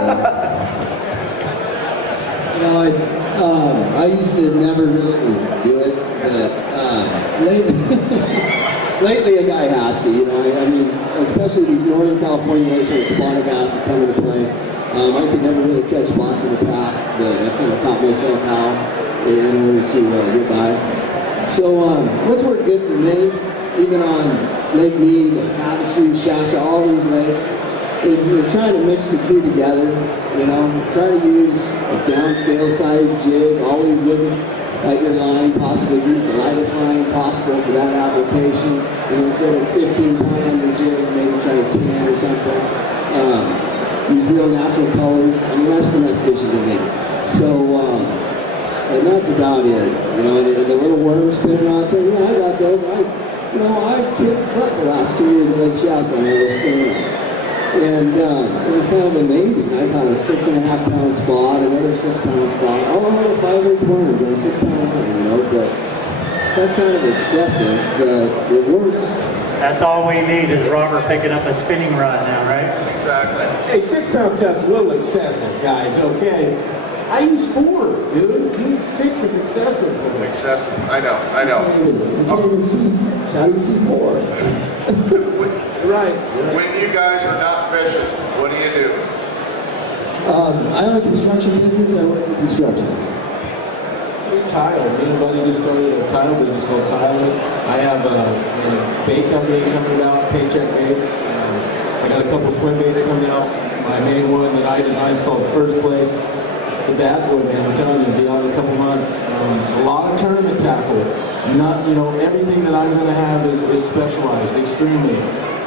I used to never really do it, but lately a guy has to, especially these Northern California lakes where spotted bass have come into play. I could never really catch spots in the past, but I kind of taught myself how in order to get by. So what's worked good for me, even on Lake Mead, Havasu, Shasha, all these lakes, is trying to mix the 2 together. Try to use a downscale size jig, always looking at your line, possibly use the lightest line possible for that application. Instead of 15-pound on your jig, maybe try 10 or something. Use real natural colors. That's finesse fishing to me. So And that's about it. You know, and the little worms spinning out there, I got those. I've kicked butt the last 2 years at Lake Shasta when I was spinning. And it was kind of amazing. I caught a 6.5 pound spot, another 6 pound spot, all on a 5-inch worm on 6 pound line, but that's kind of excessive, but it works. That's all we need is Robert picking up a spinning rod now, right? Exactly. Hey, 6 pound test is a little excessive, guys, okay? I use 4, dude. 6 is excessive for me. Excessive. I know. I can't even see 6. How do you see 4? Right. When you guys are not fishing, what do? I own a construction business. I work in construction. We tile. Me and Buddy just started a tile business called Tile It. I have a bait company coming out, Paycheck Baits. I got a couple swim baits coming out. My main one that I designed is called First Place. It's a bad boy, man. I'm telling you, it'll be out in a couple months. A lot of tournament tackle. Not, everything that I'm going to have is specialized, extremely.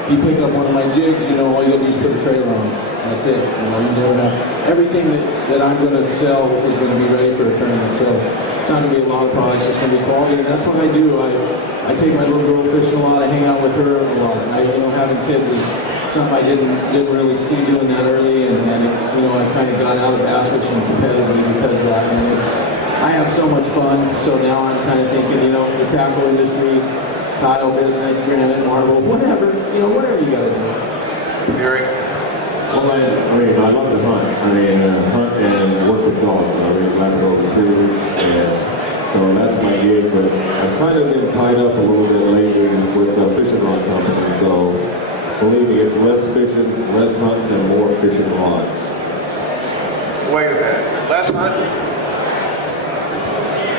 If you pick up one of my jigs, all you got to do is put a trailer on. That's it. You never have. Everything that I'm going to sell is going to be ready for a tournament. So it's not going to be a lot of products. It's going to be quality, and that's what I do. I take my little girl fishing a lot. I hang out with her a lot. Having kids is something I didn't really see doing that early, and I kind of got out of bass fishing competitively because of that. And I have so much fun. So now I'm kind of thinking, the tackle industry, tile business, granite, marble, whatever, whatever you got to do. Gary? Well, I love to hunt. Hunt and work with dogs. I raise Labrador retrievers, and so that's my gig. But I've kind of been tied up a little bit lately with a fishing rod company. So believe me, it's less fishing, less hunting, and more fishing rods. Wait a minute. Less hunting?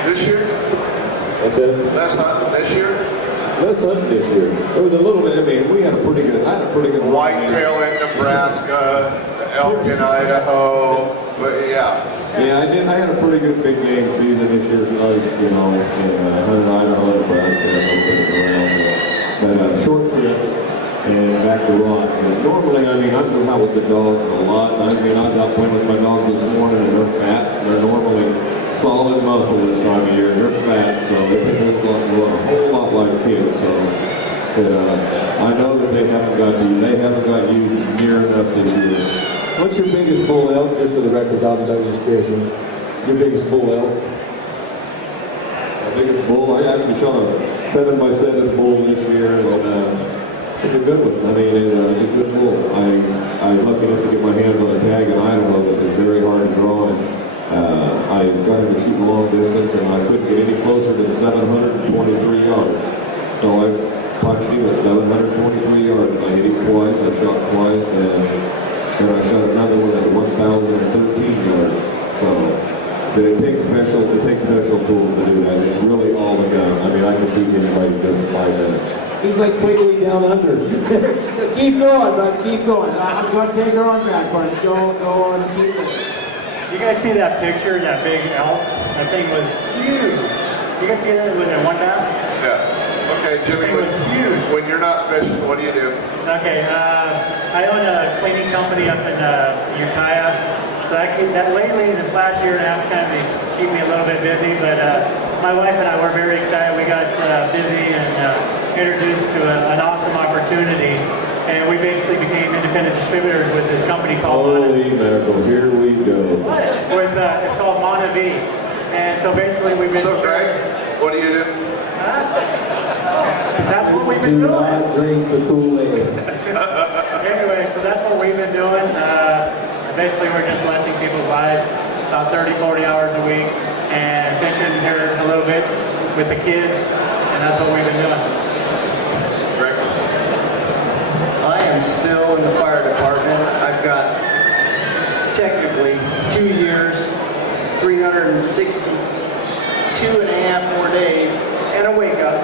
This year? What's that? Less hunting this year? Less hunting this year. It was a little bit. I had a pretty good whitetail in Nebraska, elk in Idaho, but yeah. Yeah, I had a pretty good big game season this year. So I was, in Idaho, Nebraska, but short trips and back to rods. And normally, I go out with the dogs a lot. I was out playing with my dogs this morning, and they're fat. They're normally solid muscle this time of year. They're fat, so they look a whole lot like kids. So I know that they haven't got used near enough this year. What's your biggest bull elk? Just for the record, Dobyns, I was just curious. Your biggest bull elk? My biggest bull? I actually shot a 7x7 bull this year, and it's a good one. It's a good bull. I was lucky enough to get my hands on a tag in Idaho that was very hard to draw. I got him to shoot a long distance, and I couldn't get any closer than 723 yards. So I punched him at 723 yards. I hit him twice, I shot twice, and then I shot another one at 1,013 yards. So it takes special tools to do that. It's really all the gun. I can teach anybody to do it in 5 minutes. He's like Quigley down under. Keep going, bud. Keep going. I'm going to take her on back, bud. Go on and keep it. You guys see that picture, that big elk? That thing was huge. You guys see that with that one down? Yeah. Okay, Jimmy, It was huge. when you're not fishing, what do you do? Okay, I own a cleaning company up in Ukiah. So that lately, this last year and a half, kind of keep me a little bit busy. But my wife and I were very excited. We got busy and introduced to an awesome opportunity. And we basically became independent distributors with this company called Holy mackerel, here we go. it's called Monavi. And so basically we've been... So, Greg, what do you do? That's what we've been Do doing. not drink the Kool-Aid. Anyway, so that's what we've been doing. Basically, we're just blessing people's lives about 30, 40 hours a week and fishing here a little bit with the kids. And that's what we've been doing. Greg? I am still in the fire department. I've got technically 2 years, 362 and a half more days, and a wake up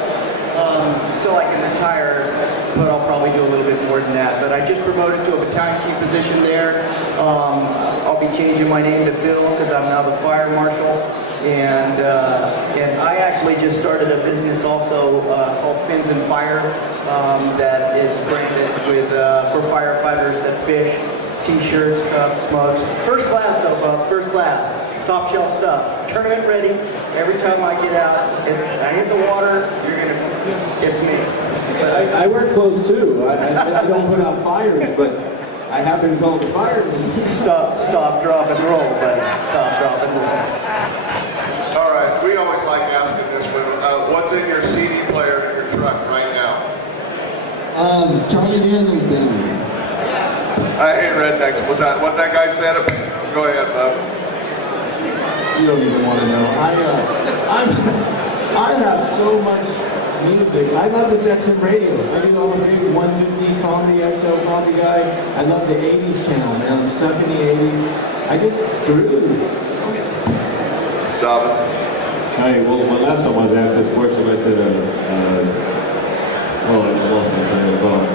until I can retire, but I'll probably do a little bit more than that. But I just promoted to a battalion chief position there. I'll be changing my name to Bill because I'm now the fire marshal. And I actually just started a business also called Fins and Fire that is branded with for firefighters that fish, t-shirts, cups, mugs. First class though, Bob, first class. top shelf stuff. Tournament ready. Every time I get out, I hit the water, it's me. I wear clothes too. I don't put out fires, but I have been called fires. Stop, drop, and roll, buddy. Stop, drop, and roll. All right, we always like asking this one. What's in your CD player in your truck right now? Charlie Daniels band. I hate rednecks. Was that what that guy said? Go ahead, bub. You don't even want to know. I have so much music. I love this XM radio. I'm a big 150 comedy, XL comedy guy. I love the 80s channel, man. I'm stuck in the 80s. I just grew. Dobyns. Hey, well, last time I was asked this question, I said, I just lost my train of thought.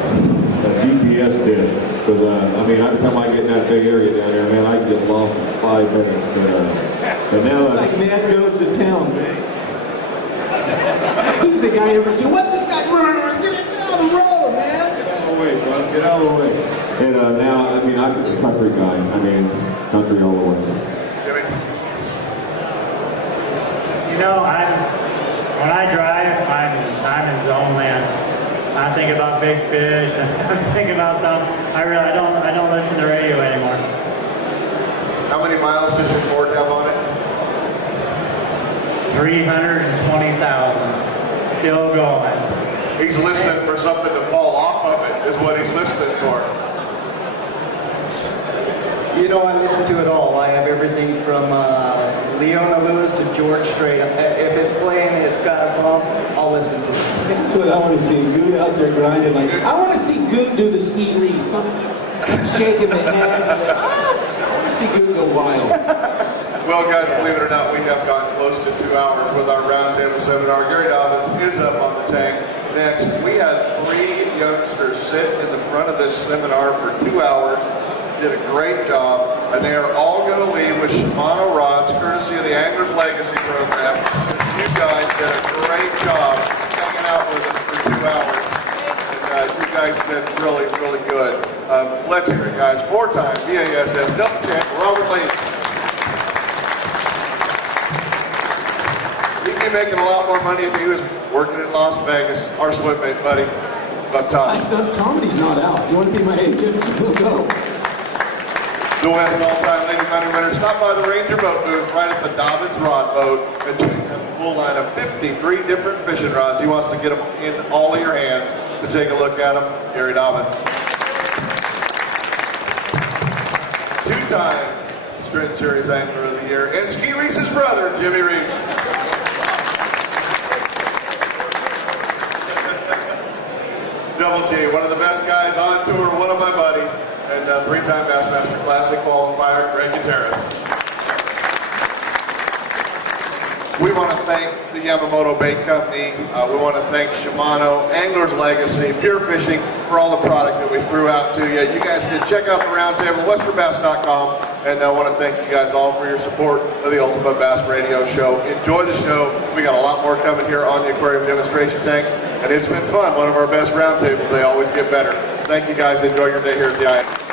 A GPS disc, because every time I get in that big area down there, man, I can get lost in 5 minutes. But now it's like man goes to town, man. Who's the guy ever say, what's this guy doing? Get out of the road, man. Get out of the way, bro. Get out of the way. And now, I'm a country guy. Country all the way. Jimmy. When I drive, I'm in zone land. I'm thinking about big fish, and I'm thinking about something. I don't listen to radio anymore. How many miles does your Ford have on it? 320,000. Still going. He's listening for something to fall off of it, is what he's listening for. I listen to it all. I have everything from Leona Lewis to George Strait. If it's playing, it's got a bump, I'll listen to it. That's what I want to see. Good out there grinding. I want to see Good do the ski Reese. Some of them shaking the head. I want to see Good go wild. Well, guys, believe it or not, we have gotten close to 2 hours with our roundtable seminar. Gary Dobyns is up on the tank. Next, we had 3 youngsters sit in the front of this seminar for 2 hours. Did a great job, and they are all going to leave with Shimano rods, courtesy of the Angler's Legacy program. You guys did a great job hanging out with us for 2 hours. And you guys did really, really good. Let's hear it, guys. 4-time BASS double champ Robert Lee. He'd be making a lot more money if he was working in Las Vegas. Our swim mate, buddy. But Tosh. Stunt comedy's not out. You want to be my agent? We'll go. The West all-time Lady Money winner. Stop by the Ranger Boat booth right at the Dobyns Rod Boat and check out a full line of 53 different fishing rods. He wants to get them in all of your hands to take a look at them. Gary Dobyns. 2-time String Series Angler of the Year. And Ski Reese's brother, Jimmy Reese. Double G, one of the best guys on tour, one of my buddies. And 3-time Bassmaster Classic qualifier, Greg Gutierrez. We want to thank the Yamamoto Bait Company. We want to thank Shimano, Angler's Legacy, Pure Fishing for all the product that we threw out to you. You guys can check out the Roundtable, westernbass.com, and I want to thank you guys all for your support of the Ultimate Bass Radio Show. Enjoy the show. We got a lot more coming here on the aquarium demonstration tank, and it's been fun. One of our best roundtables. They always get better. Thank you guys. Enjoy your day here at the ISE.